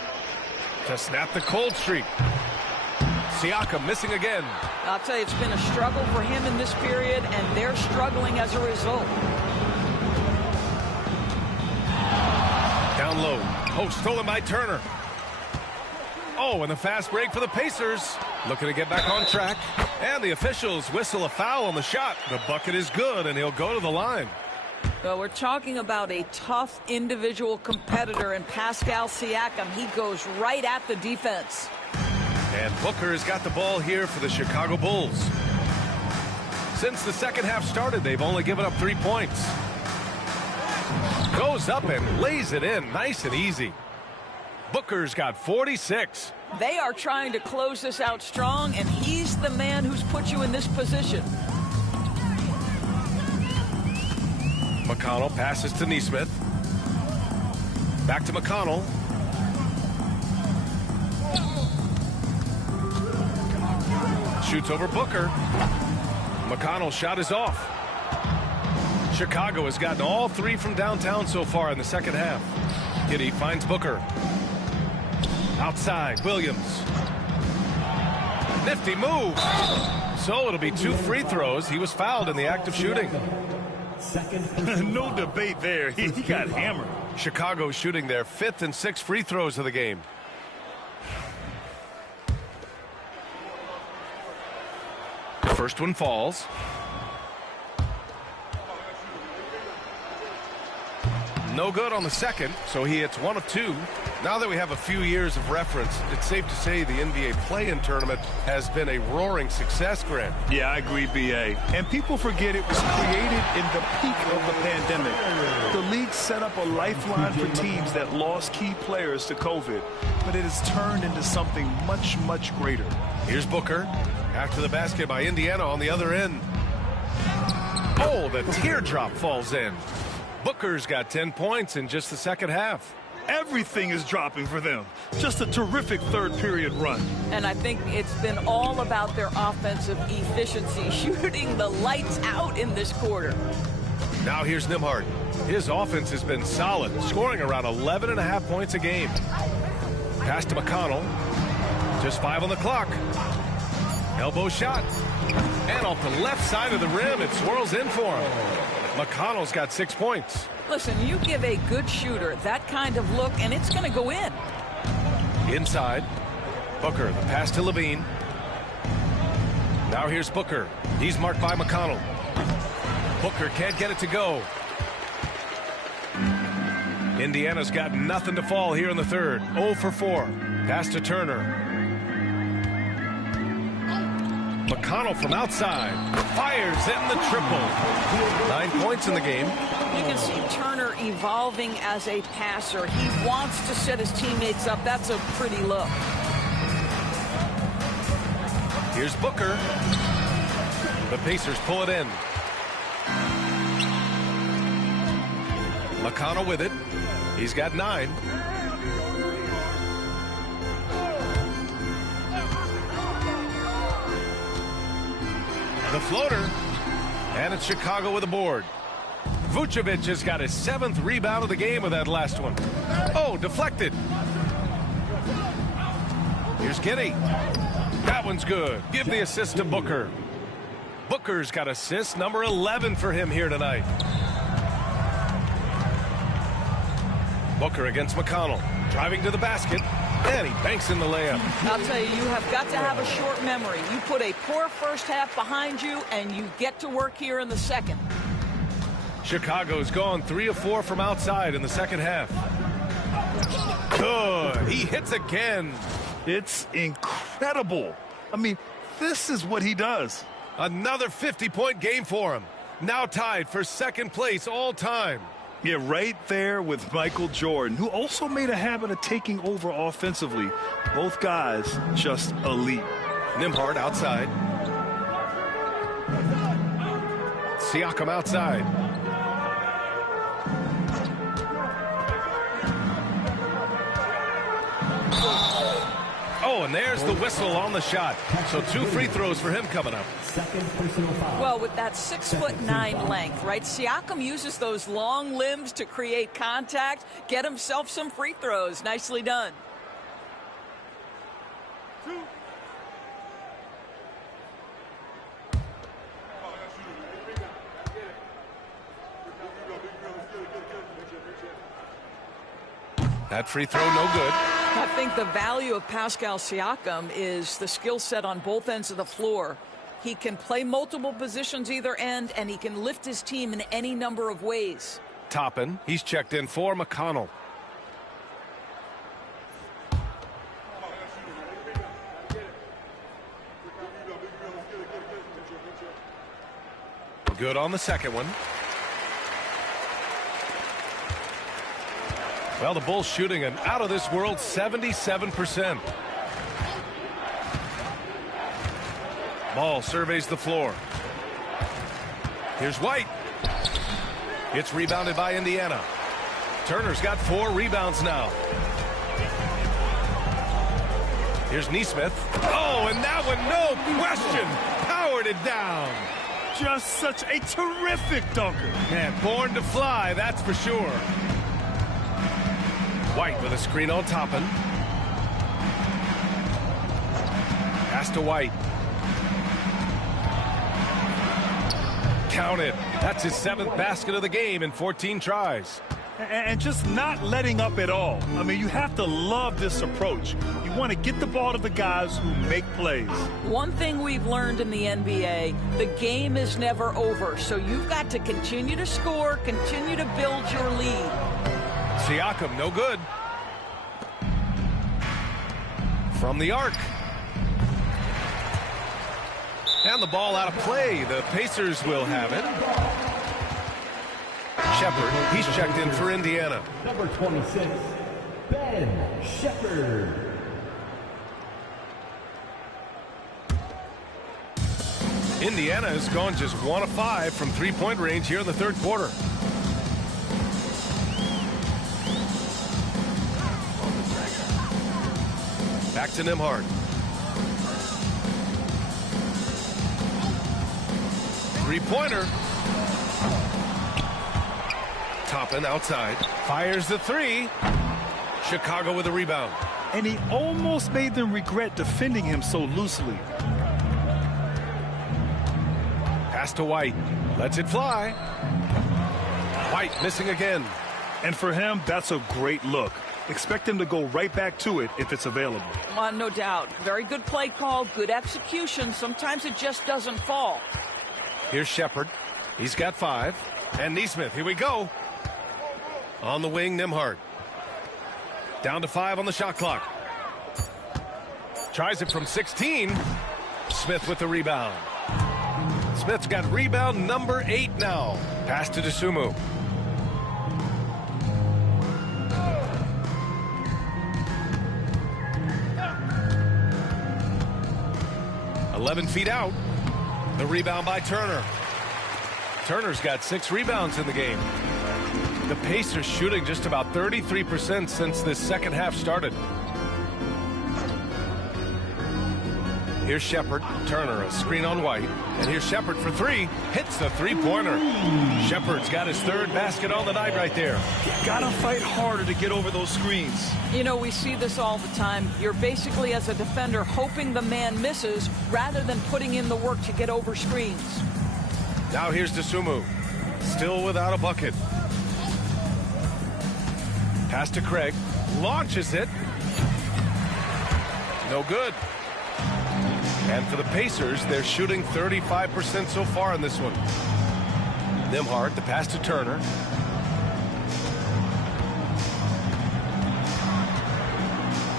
to snap the cold streak. Siakam missing again. I'll tell you, it's been a struggle for him in this period, and they're struggling as a result. Down low. Oh, stolen by Turner. Oh, and a fast break for the Pacers. Looking to get back on track. And the officials whistle a foul on the shot. The bucket is good, and he'll go to the line. Well, we're talking about a tough individual competitor in Pascal Siakam. He goes right at the defense. And Booker has got the ball here for the Chicago Bulls. Since the second half started, they've only given up 3 points. Goes up and lays it in nice and easy. Booker's got 46. They are trying to close this out strong, and he's the man who's put you in this position. McConnell passes to Nesmith. Back to McConnell. Shoots over Booker. McConnell's shot is off. Chicago has gotten all 3 from downtown so far in the second half. Giddey finds Booker. Outside, Williams. Nifty move. So it'll be 2 free throws. He was fouled in the act of shooting. No debate there. He got hammered. Chicago shooting their 5th and 6th free throws of the game. First one falls. No good on the second, so he hits 1 of 2. Now that we have a few years of reference, it's safe to say the NBA play-in tournament has been a roaring success, Grant. Yeah, I agree, B.A. And people forget it was created in the peak of the pandemic. The league set up a lifeline for teams that lost key players to COVID, but it has turned into something much, much greater. Here's Booker. After the basket by Indiana on the other end. Oh, the teardrop falls in. Booker's got 10 points in just the second half. Everything is dropping for them. Just a terrific third period run. And I think it's been all about their offensive efficiency, shooting the lights out in this quarter. Now here's Nembhard. His offense has been solid, scoring around 11.5 points a game. Pass to McConnell. Just 5 on the clock. Elbow shot. And off the left side of the rim, it swirls in for him. McConnell's got 6 points. Listen, you give a good shooter that kind of look, and it's going to go in. Inside. Booker, the pass to Levine. Now here's Booker. He's marked by McConnell. Booker can't get it to go. Indiana's got nothing to fall here in the third. 0 for 4. Pass to Turner. McConnell from outside. Fires in the triple. 9 points in the game. You can see Turner evolving as a passer. He wants to set his teammates up. That's a pretty look. Here's Booker. The Pacers pull it in. McConnell with it. He's got 9. The floater. And it's Chicago with a board. Vucevic has got his 7th rebound of the game with that last one. Oh, deflected. Here's Giddey. That one's good. Give the assist to Booker. Booker's got assist number 11 for him here tonight. Booker against McConnell. Driving to the basket. And he banks in the layup. I'll tell you, you have got to have a short memory. You put a poor first half behind you, and you get to work here in the second. Chicago's gone 3 of 4 from outside in the second half. Good. He hits again. It's incredible. I mean, this is what he does. Another 50-point game for him. Now tied for second place all time. Yeah, right there with Michael Jordan, who also made a habit of taking over offensively. Both guys just elite. Nembhard outside. Siakam outside. Oh, and there's the whistle on the shot. So 2 free throws for him coming up. Well, with that 6'9" length, right? Siakam uses those long limbs to create contact, get himself some free throws. Nicely done. That free throw, no good. I think the value of Pascal Siakam is the skill set on both ends of the floor. He can play multiple positions either end, and he can lift his team in any number of ways. Toppin, he's checked in for McConnell. Good on the second one. Well, the Bulls shooting an out-of-this-world 77%. Ball surveys the floor. Here's White. It's rebounded by Indiana. Turner's got 4 rebounds now. Here's Nesmith. Oh, and that one, no question, powered it down. Just such a terrific dunker. Man, born to fly, that's for sure. White with a screen on Toppin. Pass to White. Count it. That's his 7th basket of the game in 14 tries. And just not letting up at all. I mean, you have to love this approach. You want to get the ball to the guys who make plays. One thing we've learned in the NBA, the game is never over. So you've got to continue to score, continue to build your lead. Siakam, no good. From the arc. And the ball out of play. The Pacers will have it. Shepherd, he's checked in for Indiana. Number 26, Ben Shepherd. Indiana has gone just 1 of 5 from 3-point range here in the third quarter. Back to Nembhard. 3-pointer. Toppin outside. Fires the 3. Chicago with a rebound. And he almost made them regret defending him so loosely. Pass to White. Lets it fly. White missing again. And for him, that's a great look. Expect him to go right back to it if it's available. No doubt. Very good play call, good execution. Sometimes it just doesn't fall. Here's Shepherd. He's got 5. And Nesmith, here we go. On the wing, Nembhard. Down to 5 on the shot clock. Tries it from 16. Smith with the rebound. Smith's got rebound number 8 now. Pass to Dosunmu. "11 feet out. The rebound by Turner. Turner's got 6 rebounds in the game. The Pacers shooting just about 33% since this second half started. Here's Shepherd. Turner, a screen on White. And here's Shepherd for 3. Hits the 3-pointer. Shepherd's got his 3rd basket on the night right there. Gotta fight harder to get over those screens. You know, we see this all the time. You're basically, as a defender, hoping the man misses rather than putting in the work to get over screens. Now here's Dosunmu. Still without a bucket. Pass to Craig. Launches it. No good. And for the Pacers, they're shooting 35% so far in this one. Nembhard, the pass to Turner.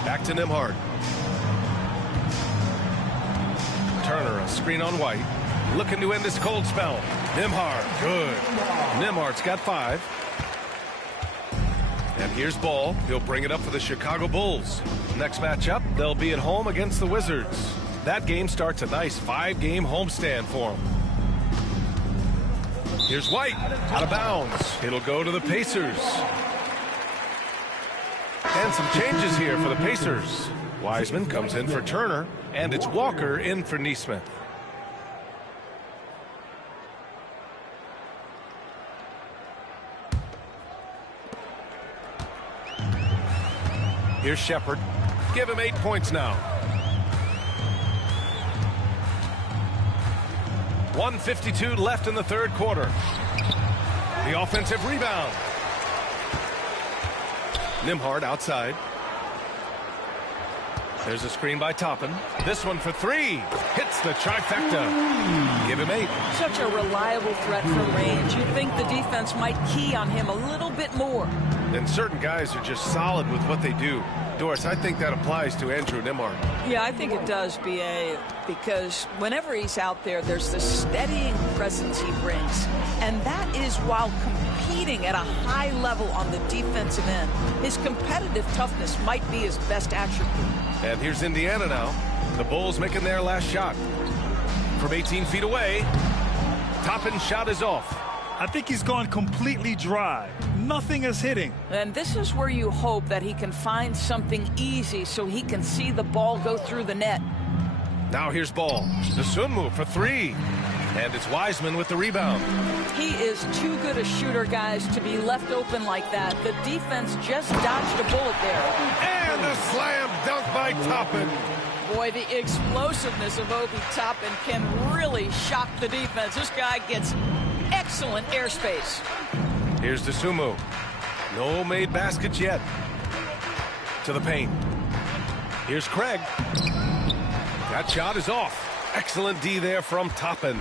Back to Nembhard. Turner, a screen on White. Looking to end this cold spell. Nembhard, good. Nembhard's got 5. And here's Ball. He'll bring it up for the Chicago Bulls. Next matchup, they'll be at home against the Wizards. That game starts a nice 5-game homestand for them. Here's White, out of bounds. It'll go to the Pacers. And some changes here for the Pacers. Wiseman comes in for Turner, and it's Walker in for Neesmith. Here's Shepard. Give him 8 points now. 1:52 left in the third quarter. The offensive rebound. Nembhard outside. There's a screen by Toppin. This one for three. Hits the trifecta. Give him 8. Such a reliable threat from range. You'd think the defense might key on him a little bit more. And certain guys are just solid with what they do. Doris, I think that applies to Andrew Nembhard. Yeah, I think it does, B.A., because whenever he's out there, there's this steadying presence he brings. And that is while competing at a high level on the defensive end. His competitive toughness might be his best attribute. And here's Indiana now. The Bulls making their last shot. From 18 feet away, Toppin's shot is off. I think he's gone completely dry. Nothing is hitting. And this is where you hope that he can find something easy so he can see the ball go through the net. Now here's Ball. The swim move for three. And it's Wiseman with the rebound. He is too good a shooter, guys, to be left open like that. The defense just dodged a bullet there. And a slam dunk by Toppin. Boy, the explosiveness of Obi Toppin can really shock the defense. This guy gets excellent airspace. Here's Dosunmu. No made baskets yet. To the paint. Here's Craig. That shot is off. Excellent D there from Toppin.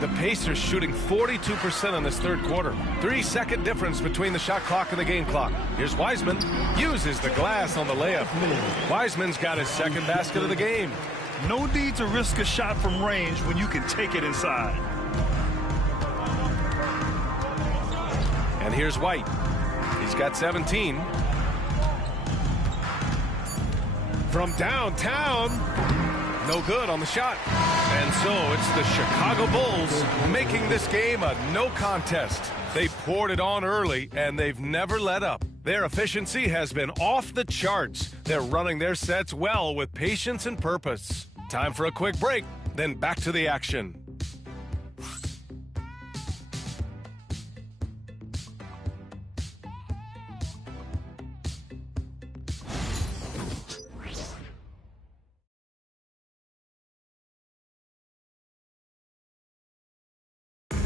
The Pacers shooting 42% in this third quarter. 3-second difference between the shot clock and the game clock. Here's Wiseman. Uses the glass on the layup. Wiseman's got his second basket of the game. No need to risk a shot from range when you can take it inside. And here's White. He's got 17. From downtown. No good on the shot. And so it's the Chicago Bulls making this game a no contest. They poured it on early, and they've never let up. Their efficiency has been off the charts. They're running their sets well with patience and purpose. Time for a quick break, then back to the action.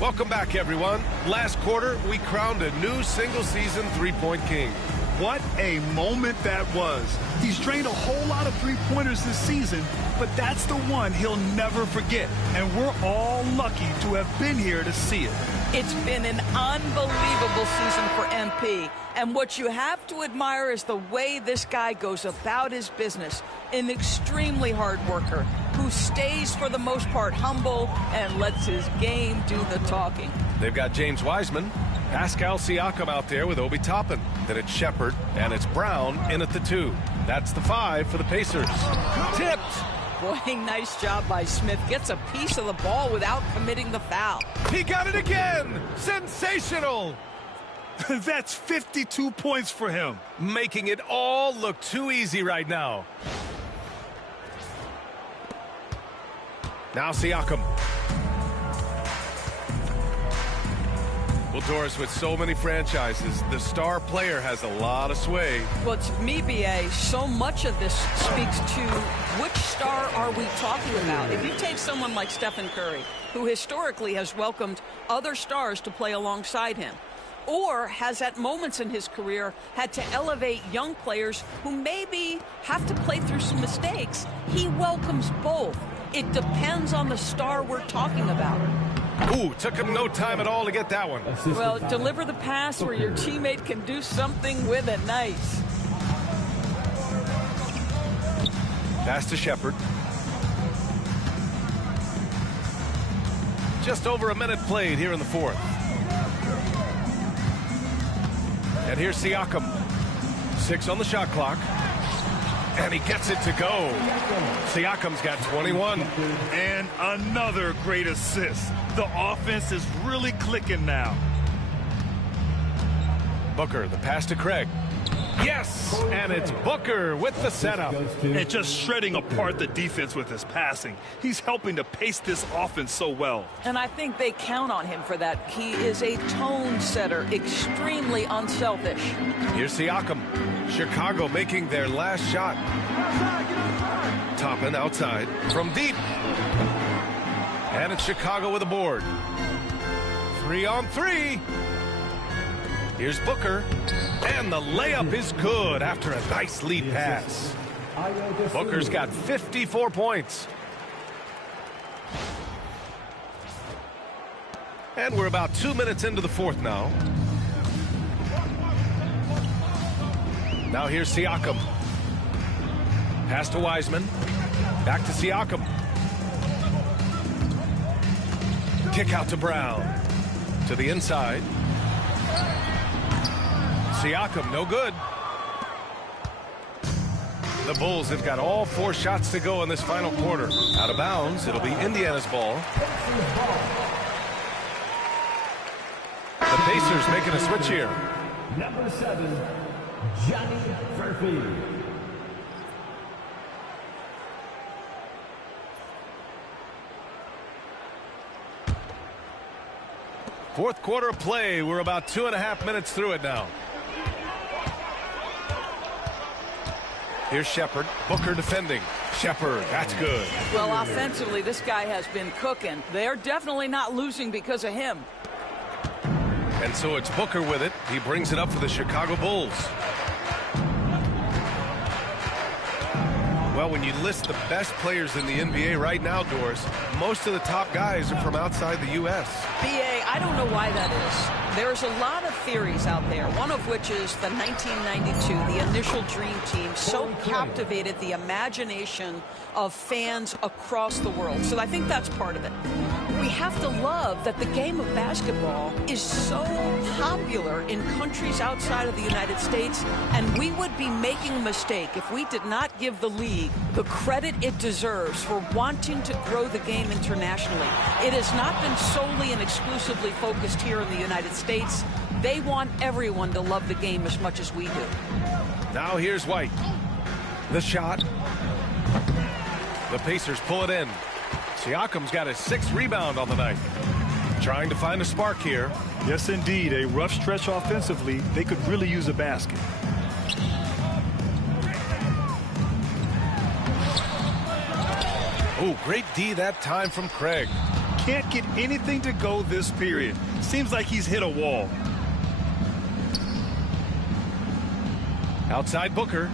Welcome back, everyone. Last quarter, we crowned a new single-season three-point king. What a moment that was. He's drained a whole lot of three-pointers this season, but that's the one he'll never forget. And we're all lucky to have been here to see it. It's been an unbelievable season for MP. And what you have to admire is the way this guy goes about his business. An extremely hard worker who stays, for the most part, humble and lets his game do the talking. They've got James Wiseman, Pascal Siakam out there with Obi Toppin. Then it's Shepard, and it's Brown in at the 2. That's the 5 for the Pacers. Tipped. Boy, nice job by Smith. Gets a piece of the ball without committing the foul. He got it again. Sensational. That's 52 points for him. Making it all look too easy right now. Now Siakam. Well, Doris, with so many franchises, the star player has a lot of sway. Well, to me, B.A., so much of this speaks to which star are we talking about. If you take someone like Stephen Curry, who historically has welcomed other stars to play alongside him, or has at moments in his career had to elevate young players who maybe have to play through some mistakes, he welcomes both. It depends on the star we're talking about. Ooh, took him no time at all to get that one. Well, deliver the pass where your teammate can do something with it. Nice. Pass to Shepard. Just over a minute played here in the fourth. And here's Siakam. 6 on the shot clock. And he gets it to go. Siakam's got 21. And another great assist. The offense is really clicking now. Booker, the pass to Craig. Yes, and it's Booker with the setup. And just shredding apart the defense with his passing. He's helping to pace this offense so well. And I think they count on him for that. He is a tone setter, extremely unselfish. Here's Siakam. Chicago making their last shot. Toppin outside from deep. And it's Chicago with a board. 3-on-3. Here's Booker. And the layup is good after a nice lead pass. Booker's got 54 points. And we're about 2 minutes into the fourth now. Now here's Siakam. Pass to Wiseman. Back to Siakam. Kick out to Brown. To the inside. Siakam, no good. The Bulls have got all 4 shots to go in this final quarter. Out of bounds, it'll be Indiana's ball. The Pacers making a switch here. Number 7, Johnny Murphy. Fourth quarter play. We're about 2.5 minutes through it now. Here's Shepherd. Booker defending. Shepherd, that's good. Well, offensively, this guy has been cooking. They're definitely not losing because of him. And so it's Booker with it. He brings it up for the Chicago Bulls. Well, when you list the best players in the NBA right now, Doris, most of the top guys are from outside the U.S. B.A., I don't know why that is. There's a lot of theories out there, one of which is the 1992, the initial Dream Team, so captivated the imagination of fans across the world. So I think that's part of it. We have to love that the game of basketball is so popular in countries outside of the United States, and we would be making a mistake if we did not give the league the credit it deserves for wanting to grow the game internationally. It has not been solely and exclusively focused here in the United States. They want everyone to love the game as much as we do. Now here's White. The shot. The Pacers pull it in. Siakam's got his 6th rebound on the night. Trying to find a spark here. Yes, indeed. A rough stretch offensively. They could really use a basket. Oh, great D that time from Craig. Can't get anything to go this period. Seems like he's hit a wall. Outside Booker.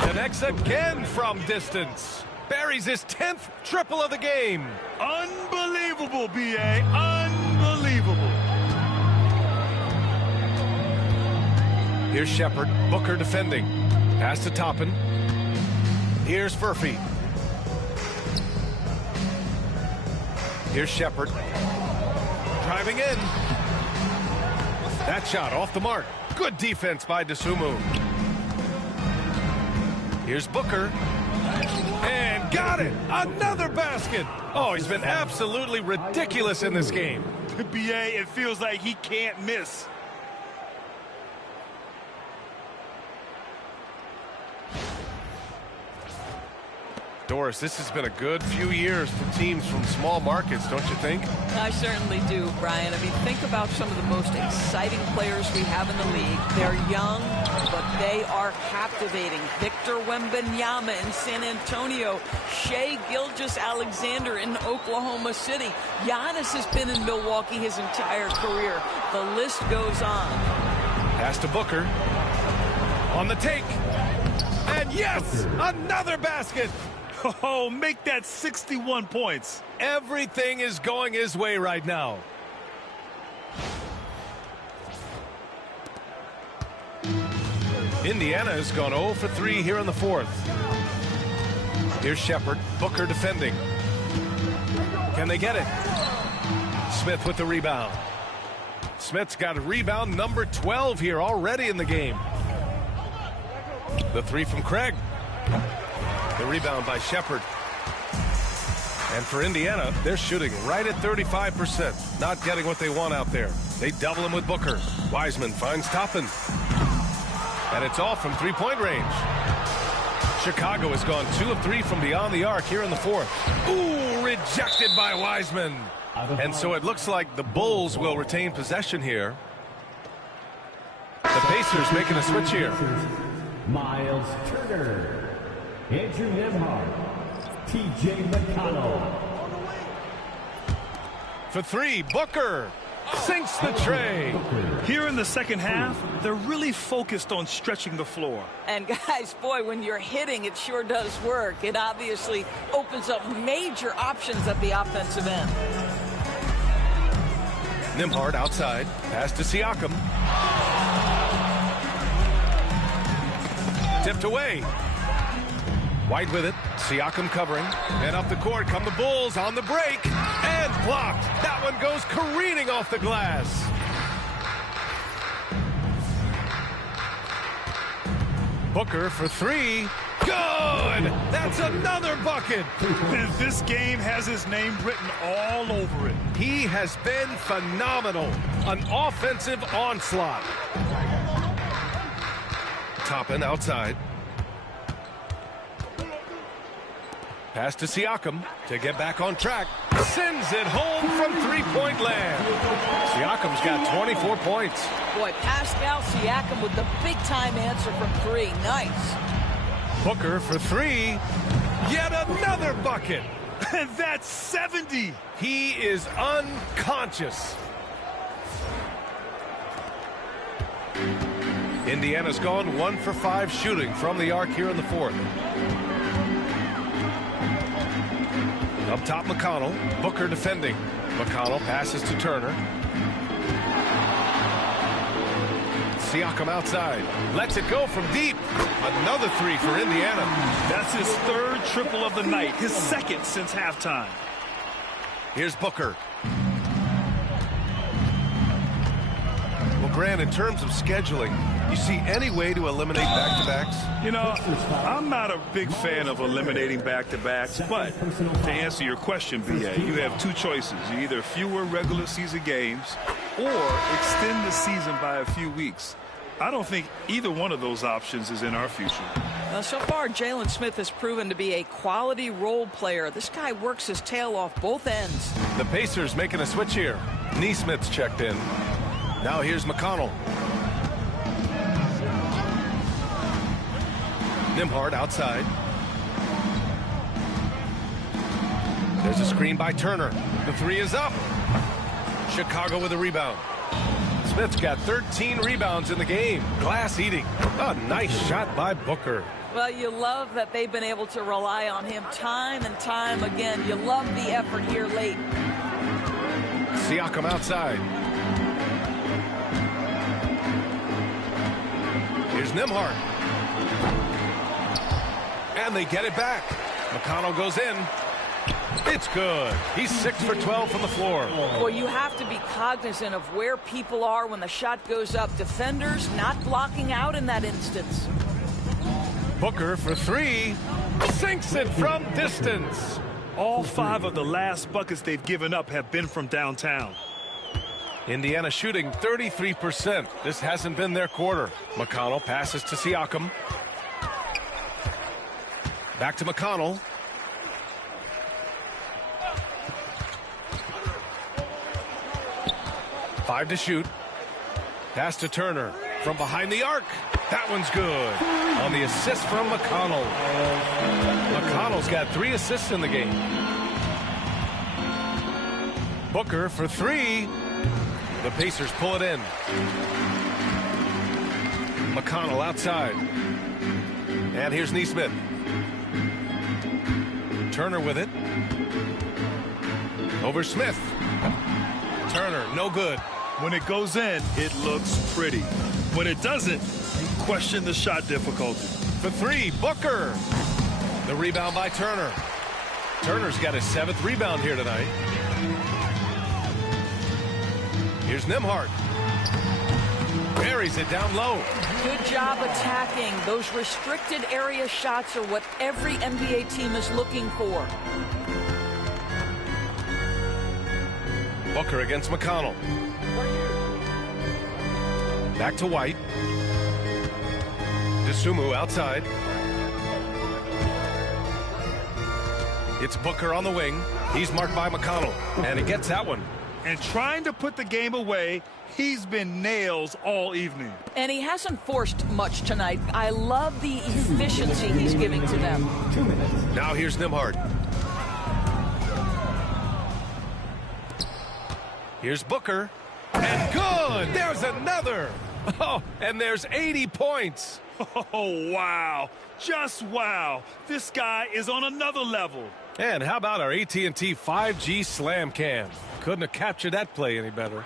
Connects again from distance. Buries his 10th triple of the game. Unbelievable, B.A. Unbelievable. Here's Shepherd. Booker defending. Pass to Toppin. Here's Murphy. Here's Shepherd. Driving in. That shot off the mark. Good defense by Dosunmu. Here's Booker. And got it. Another basket. Oh, he's been absolutely ridiculous in this game. B.A., it feels like he can't miss. Doris, this has been a good few years for teams from small markets, don't you think? I certainly do, Brian. I mean, think about some of the most exciting players we have in the league. They're young, but they are captivating. Victor Wembanyama in San Antonio. Shai Gilgeous-Alexander in Oklahoma City. Giannis has been in Milwaukee his entire career. The list goes on. Pass to Booker. On the take. And yes, another basket. Oh, make that 61 points. Everything is going his way right now. Indiana has gone 0 for 3 here in the fourth. Here's Shepherd. Booker defending. Can they get it? Smith with the rebound. Smith's got a rebound number 12 here already in the game. The 3 from Craig. The rebound by Shepherd. And for Indiana, they're shooting right at 35%. Not getting what they want out there. They double him with Booker. Wiseman finds Toppin. And it's off from three-point range. Chicago has gone 2 of 3 from beyond the arc here in the fourth. Ooh, rejected by Wiseman. And so it looks like the Bulls will retain possession here. The Pacers making a switch here. Miles Turner, Andrew Nembhard, T.J. McConnell. For 3, Booker sinks the tray. Here in the second half, they're really focused on stretching the floor. And guys, boy, when you're hitting, it sure does work. It obviously opens up major options at the offensive end. Nembhard outside. Pass to Siakam. Tipped away. White with it. Siakam covering. And up the court come the Bulls on the break. And blocked. That one goes careening off the glass. Booker for 3. Good! That's another bucket. And this game has his name written all over it. He has been phenomenal. An offensive onslaught. Toppin outside. Pass to Siakam to get back on track. Sends it home from three-point land. Siakam's got 24 points. Boy, Pascal Siakam with the big-time answer from 3. Nice. Booker for 3. Yet another bucket. And that's 70. He is unconscious. Indiana's gone 1 for 5 shooting from the arc here in the fourth. Up top, McConnell. Booker defending. McConnell passes to Turner. Siakam outside. Lets it go from deep. Another 3 for Indiana. That's his 3rd triple of the night. His 2nd since halftime. Here's Booker. Well, Grant, in terms of scheduling, you see any way to eliminate back-to-backs? You know, I'm not a big fan of eliminating back-to-backs, but to answer your question, B.A., you have 2 choices. Either fewer regular season games or extend the season by a few weeks. I don't think either one of those options is in our future. Well, so far, Jalen Smith has proven to be a quality role player. This guy works his tail off both ends. The Pacers making a switch here. Neesmith's checked in. Now here's McConnell. Nembhard outside. There's a screen by Turner. The 3 is up. Chicago with a rebound. Smith's got 13 rebounds in the game. Glass eating. A nice shot by Booker. Well, you love that they've been able to rely on him time and time again. You love the effort here late. Siakam outside. Here's Nembhard. And they get it back. McConnell goes in. It's good. He's 6 for 12 from the floor. Well, you have to be cognizant of where people are when the shot goes up. Defenders not blocking out in that instance. Booker for 3. Sinks it from distance. All 5 of the last buckets they've given up have been from downtown. Indiana shooting 33%. This hasn't been their quarter. McConnell passes to Siakam. Back to McConnell. Five to shoot. Pass to Turner from behind the arc. That one's good. On the assist from McConnell. McConnell's got 3 assists in the game. Booker for 3. The Pacers pull it in. McConnell outside. And here's Neesmith. Turner with it. Over Smith. Turner, no good. When it goes in, it looks pretty. When it doesn't, you question the shot difficulty. For 3, Booker. The rebound by Turner. Turner's got his 7th rebound here tonight. Here's Nembhard. Buries it down low. Good job attacking. Those restricted area shots are what every NBA team is looking for. Booker against McConnell. Back to White. Dosunmu outside. It's Booker on the wing. He's marked by McConnell, and he gets that one. And trying to put the game away, he's been nails all evening. And he hasn't forced much tonight. I love the efficiency he's giving to them. Now here's Nembhard. Here's Booker. And good! There's another! Oh, and there's 80 points. Oh, wow. Just wow. This guy is on another level. And how about our AT&T 5G Slam Cam? Couldn't have captured that play any better.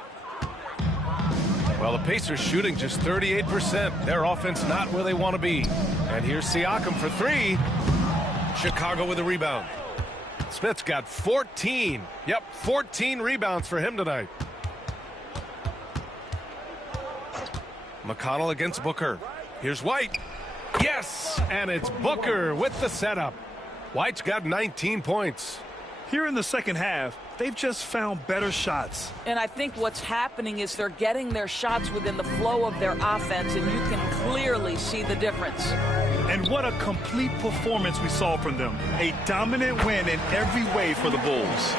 Well, the Pacers shooting just 38%. Their offense not where they want to be. And here's Siakam for three. Chicago with a rebound. Smith's got 14. Yep, 14 rebounds for him tonight. McConnell against Booker. Here's White. Yes, and it's Booker with the setup. White's got 19 points. Here in the second half, they've just found better shots. And I think what's happening is they're getting their shots within the flow of their offense, and you can clearly see the difference. And what a complete performance we saw from them. A dominant win in every way for the Bulls.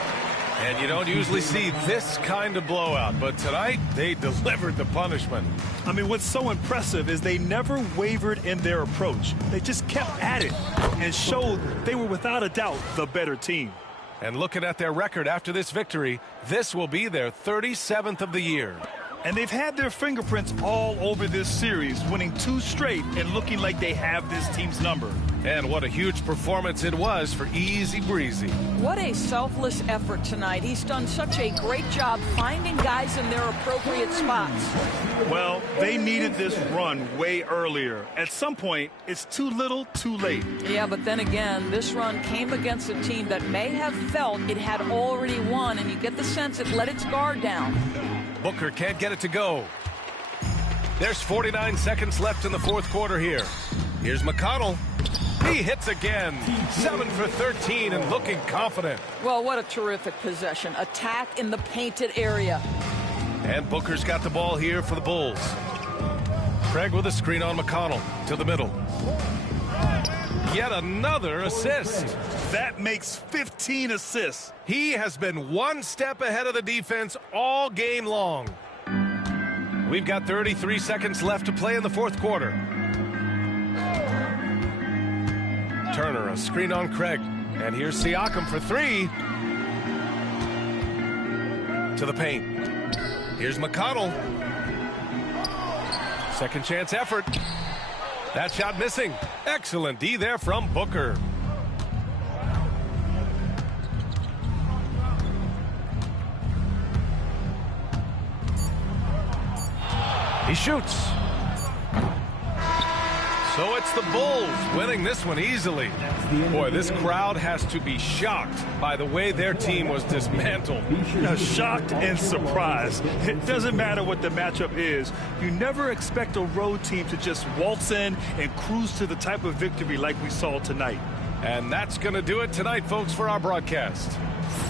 And you don't usually see this kind of blowout, but tonight they delivered the punishment. I mean, what's so impressive is they never wavered in their approach. They just kept at it and showed they were without a doubt the better team. And looking at their record after this victory, this will be their 37th of the year. And they've had their fingerprints all over this series, winning 2 straight and looking like they have this team's number. And what a huge performance it was for Easy Breezy. What a selfless effort tonight. He's done such a great job finding guys in their appropriate spots. Well, they needed this run way earlier. At some point, it's too little, too late. Yeah, but then again, this run came against a team that may have felt it had already won, and you get the sense it let its guard down. Booker can't get it to go. There's 49 seconds left in the fourth quarter here. Here's McConnell. He hits again. 7 for 13 and looking confident. Well, what a terrific possession. Attack in the painted area. And Booker's got the ball here for the Bulls. Craig with a screen on McConnell to the middle. Yet another assist. That makes 15 assists. He has been one step ahead of the defense all game long. We've got 33 seconds left to play in the fourth quarter. Turner, a screen on Craig. And here's Siakam for three. To the paint. Here's McConnell. Second chance effort. That shot missing. Excellent D there from Booker. He shoots. So it's the Bulls winning this one easily. Boy, this crowd has to be shocked by the way their team was dismantled. Shocked and surprised. It doesn't matter what the matchup is. You never expect a road team to just waltz in and cruise to the type of victory like we saw tonight. And that's going to do it tonight, folks, for our broadcast.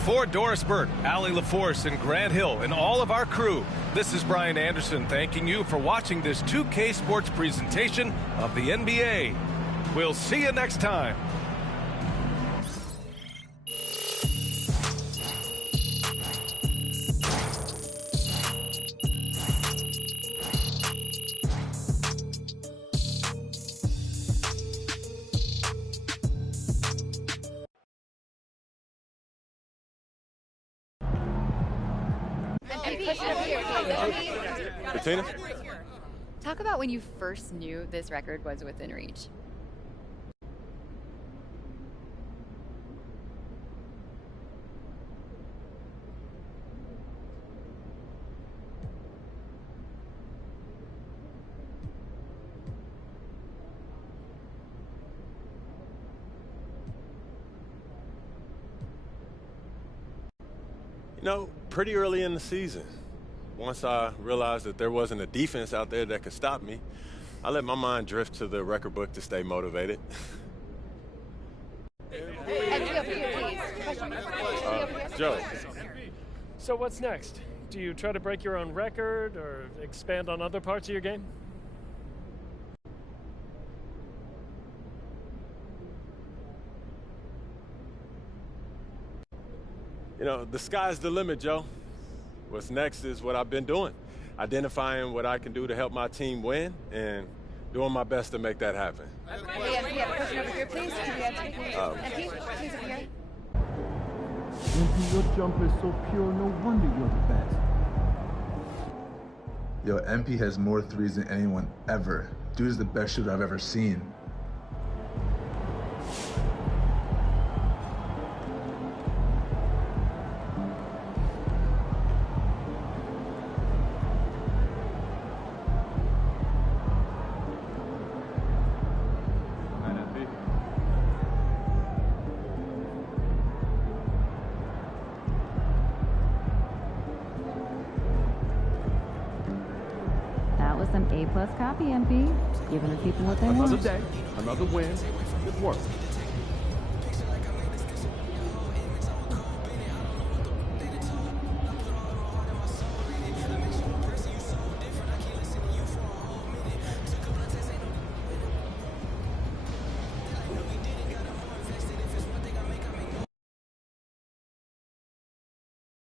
For Doris Burke, Allie LaForce, and Grant Hill, and all of our crew, this is Brian Anderson thanking you for watching this 2K Sports presentation of the NBA. We'll see you next time. Bettina? Talk about when you first knew this record was within reach. You know, pretty early in the season. Once I realized that there wasn't a defense out there that could stop me, I let my mind drift to the record book to stay motivated. Joe. So what's next? Do you try to break your own record or expand on other parts of your game? You know, the sky's the limit, Joe. What's next is what I've been doing, identifying what I can do to help my team win and doing my best to make that happen. Hey, we have a question over here, please. Can we have please over here. MP, your jumper is so pure, no wonder you're the best. Yo, MP has more threes than anyone ever. Dude is the best shooter I've ever seen. That was some A+ copy, MP. Giving the people what they want. Another day, another win. Good work.